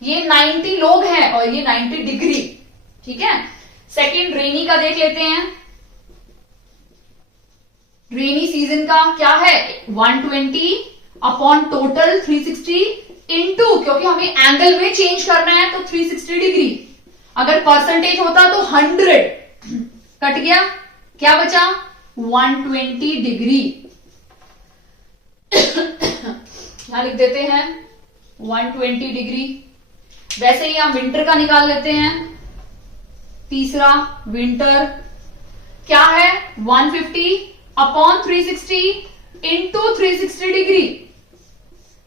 ये 90 लोग हैं और ये 90 डिग्री, ठीक है। सेकंड रेनी का देख लेते हैं। रेनी सीजन का क्या है? 120 अपॉन टोटल 360 इंटू, क्योंकि हमें एंगल में चेंज करना है तो 360 डिग्री। अगर परसेंटेज होता तो 100, कट गया, क्या बचा? 120 डिग्री। यहां लिख देते हैं 120 डिग्री। वैसे ही हम विंटर का निकाल लेते हैं। तीसरा विंटर क्या है? 150 अपॉन 360 इंटू 360 डिग्री।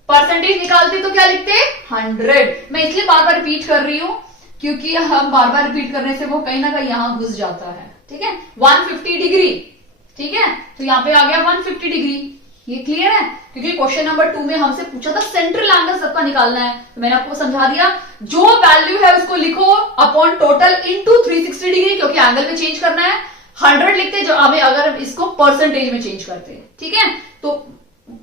परसेंटेज निकालते तो क्या लिखते? 100। मैं इसलिए बार बार रिपीट कर रही हूं क्योंकि हम बार बार रिपीट करने से वो कहीं ना कहीं यहां घुस जाता है, ठीक है। 150 डिग्री, ठीक है। तो यहां पे आ गया 150 डिग्री। ये क्लियर है? क्योंकि क्वेश्चन नंबर 2 में हमसे पूछा था सेंट्रल एंगल सबका निकालना है, तो मैंने आपको समझा दिया। जो वैल्यू है उसको लिखो अपॉन टोटल इंटू 360 डिग्री, क्योंकि एंगल में चेंज करना है। 100 लिखते जो हमें अगर इसको परसेंटेज में चेंज करते हैं, ठीक है। तो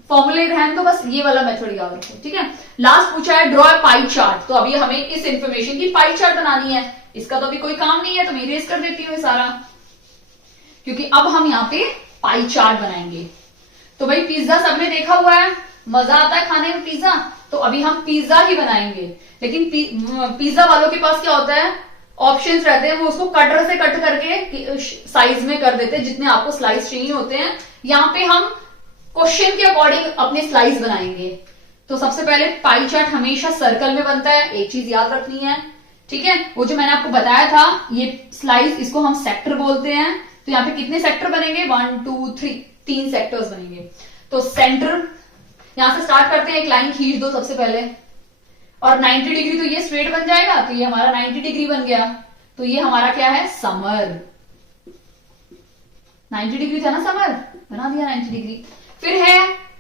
फॉर्मूले रहने तो बस ये वाला मेथड याद रखो, ठीक है। लास्ट पूछा है ड्रॉ पाई चार्ट, तो अभी हमें इस इंफॉर्मेशन की पाई चार्ट बनानी है। इसका तो अभी कोई काम नहीं है तो मैं इरेज कर देती हूँ सारा, क्योंकि अब हम यहाँ पे पाई चार्ट बनाएंगे। तो भाई पिज्जा सबने देखा हुआ है, मजा आता है खाने में पिज्जा, तो अभी हम पिज्जा ही बनाएंगे। लेकिन पिज्जा वालों के पास क्या होता है? ऑप्शंस रहते हैं, वो उसको कटर से कट करके साइज में कर देते हैं जितने आपको स्लाइस चाहिए होते हैं। यहाँ पे हम क्वेश्चन के अकॉर्डिंग अपने स्लाइस बनाएंगे। तो सबसे पहले पाई चार्ट हमेशा सर्कल में बनता है, एक चीज याद रखनी है, ठीक है। वो जो मैंने आपको बताया था ये स्लाइस, इसको हम सेक्टर बोलते हैं। तो यहाँ पे कितने सेक्टर बनेंगे? 1 2 3, 3 सेक्टर्स बनेंगे। तो सेंटर, यहां से स्टार्ट करते हैं, एक लाइन खींच दो सबसे पहले, और 90 डिग्री तो ये स्ट्रेट बन जाएगा, तो ये हमारा 90 डिग्री बन गया। तो ये हमारा क्या है? समर। 90 डिग्री था ना समर, बना दिया 90 डिग्री। फिर है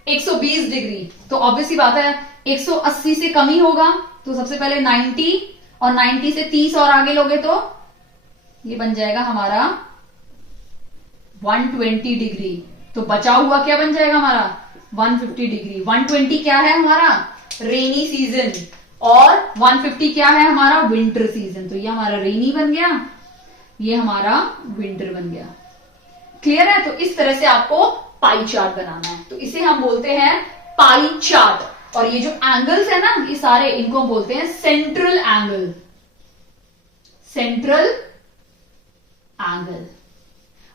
120 डिग्री, तो ऑब्वियसली बात है 180 से कम ही होगा, तो सबसे पहले 90, और 90 से 30 और आगे लोगे तो ये बन जाएगा हमारा 120 डिग्री। तो बचा हुआ क्या बन जाएगा हमारा? 150 डिग्री। 120 क्या है हमारा? रेनी सीजन, और 150 क्या है हमारा? Winter season. तो ये हमारा रेनी बन गया, ये हमारा विंटर बन गया। क्लियर है? तो इस तरह से आपको पाई चार्ट बनाना है, तो इसे हम बोलते हैं पाई चार्ट। और ये जो एंगल्स है ना, ये सारे, इनको बोलते हैं सेंट्रल एंगल, सेंट्रल एंगल।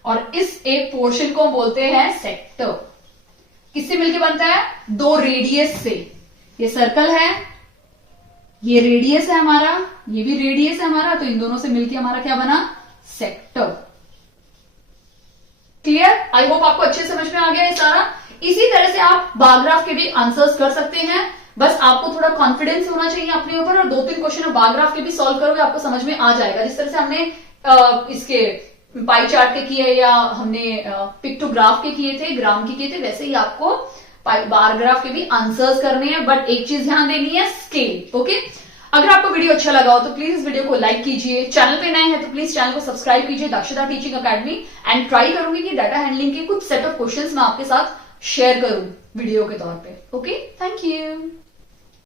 और इस एक पोर्शन को बोलते हैं सेक्टर। किससे मिलके बनता है? 2 रेडियस से। ये सर्कल है, ये रेडियस है हमारा, ये भी रेडियस है हमारा, तो इन दोनों से मिलके हमारा क्या बना? सेक्टर। क्लियर? आई होप आपको अच्छे समझ में आ गया ये सारा। इसी तरह से आप बार ग्राफ के भी आंसर्स कर सकते हैं, बस आपको थोड़ा कॉन्फिडेंस होना चाहिए अपने ऊपर, और 2-3 क्वेश्चन बार ग्राफ के भी सॉल्व करोगे आपको समझ में आ जाएगा। जिस तरह से हमने इसके पाई चार्ट के किए, या हमने पिक्टोग्राफ के किए थे, ग्राम के किए थे, वैसे ही आपको बार ग्राफ के भी आंसर्स करने हैं। बट एक चीज ध्यान देनी है, स्केल। ओके, अगर आपको वीडियो अच्छा लगा हो तो प्लीज इस वीडियो को लाइक कीजिए। चैनल पे नए हैं तो प्लीज चैनल को सब्सक्राइब कीजिए, दक्षता टीचिंग अकेडमी। एंड ट्राई करूंगी कि डाटा हैंडलिंग के कुछ सेट ऑफ क्वेश्चंस मैं आपके साथ शेयर करूं वीडियो के तौर पे। Okay, thank you.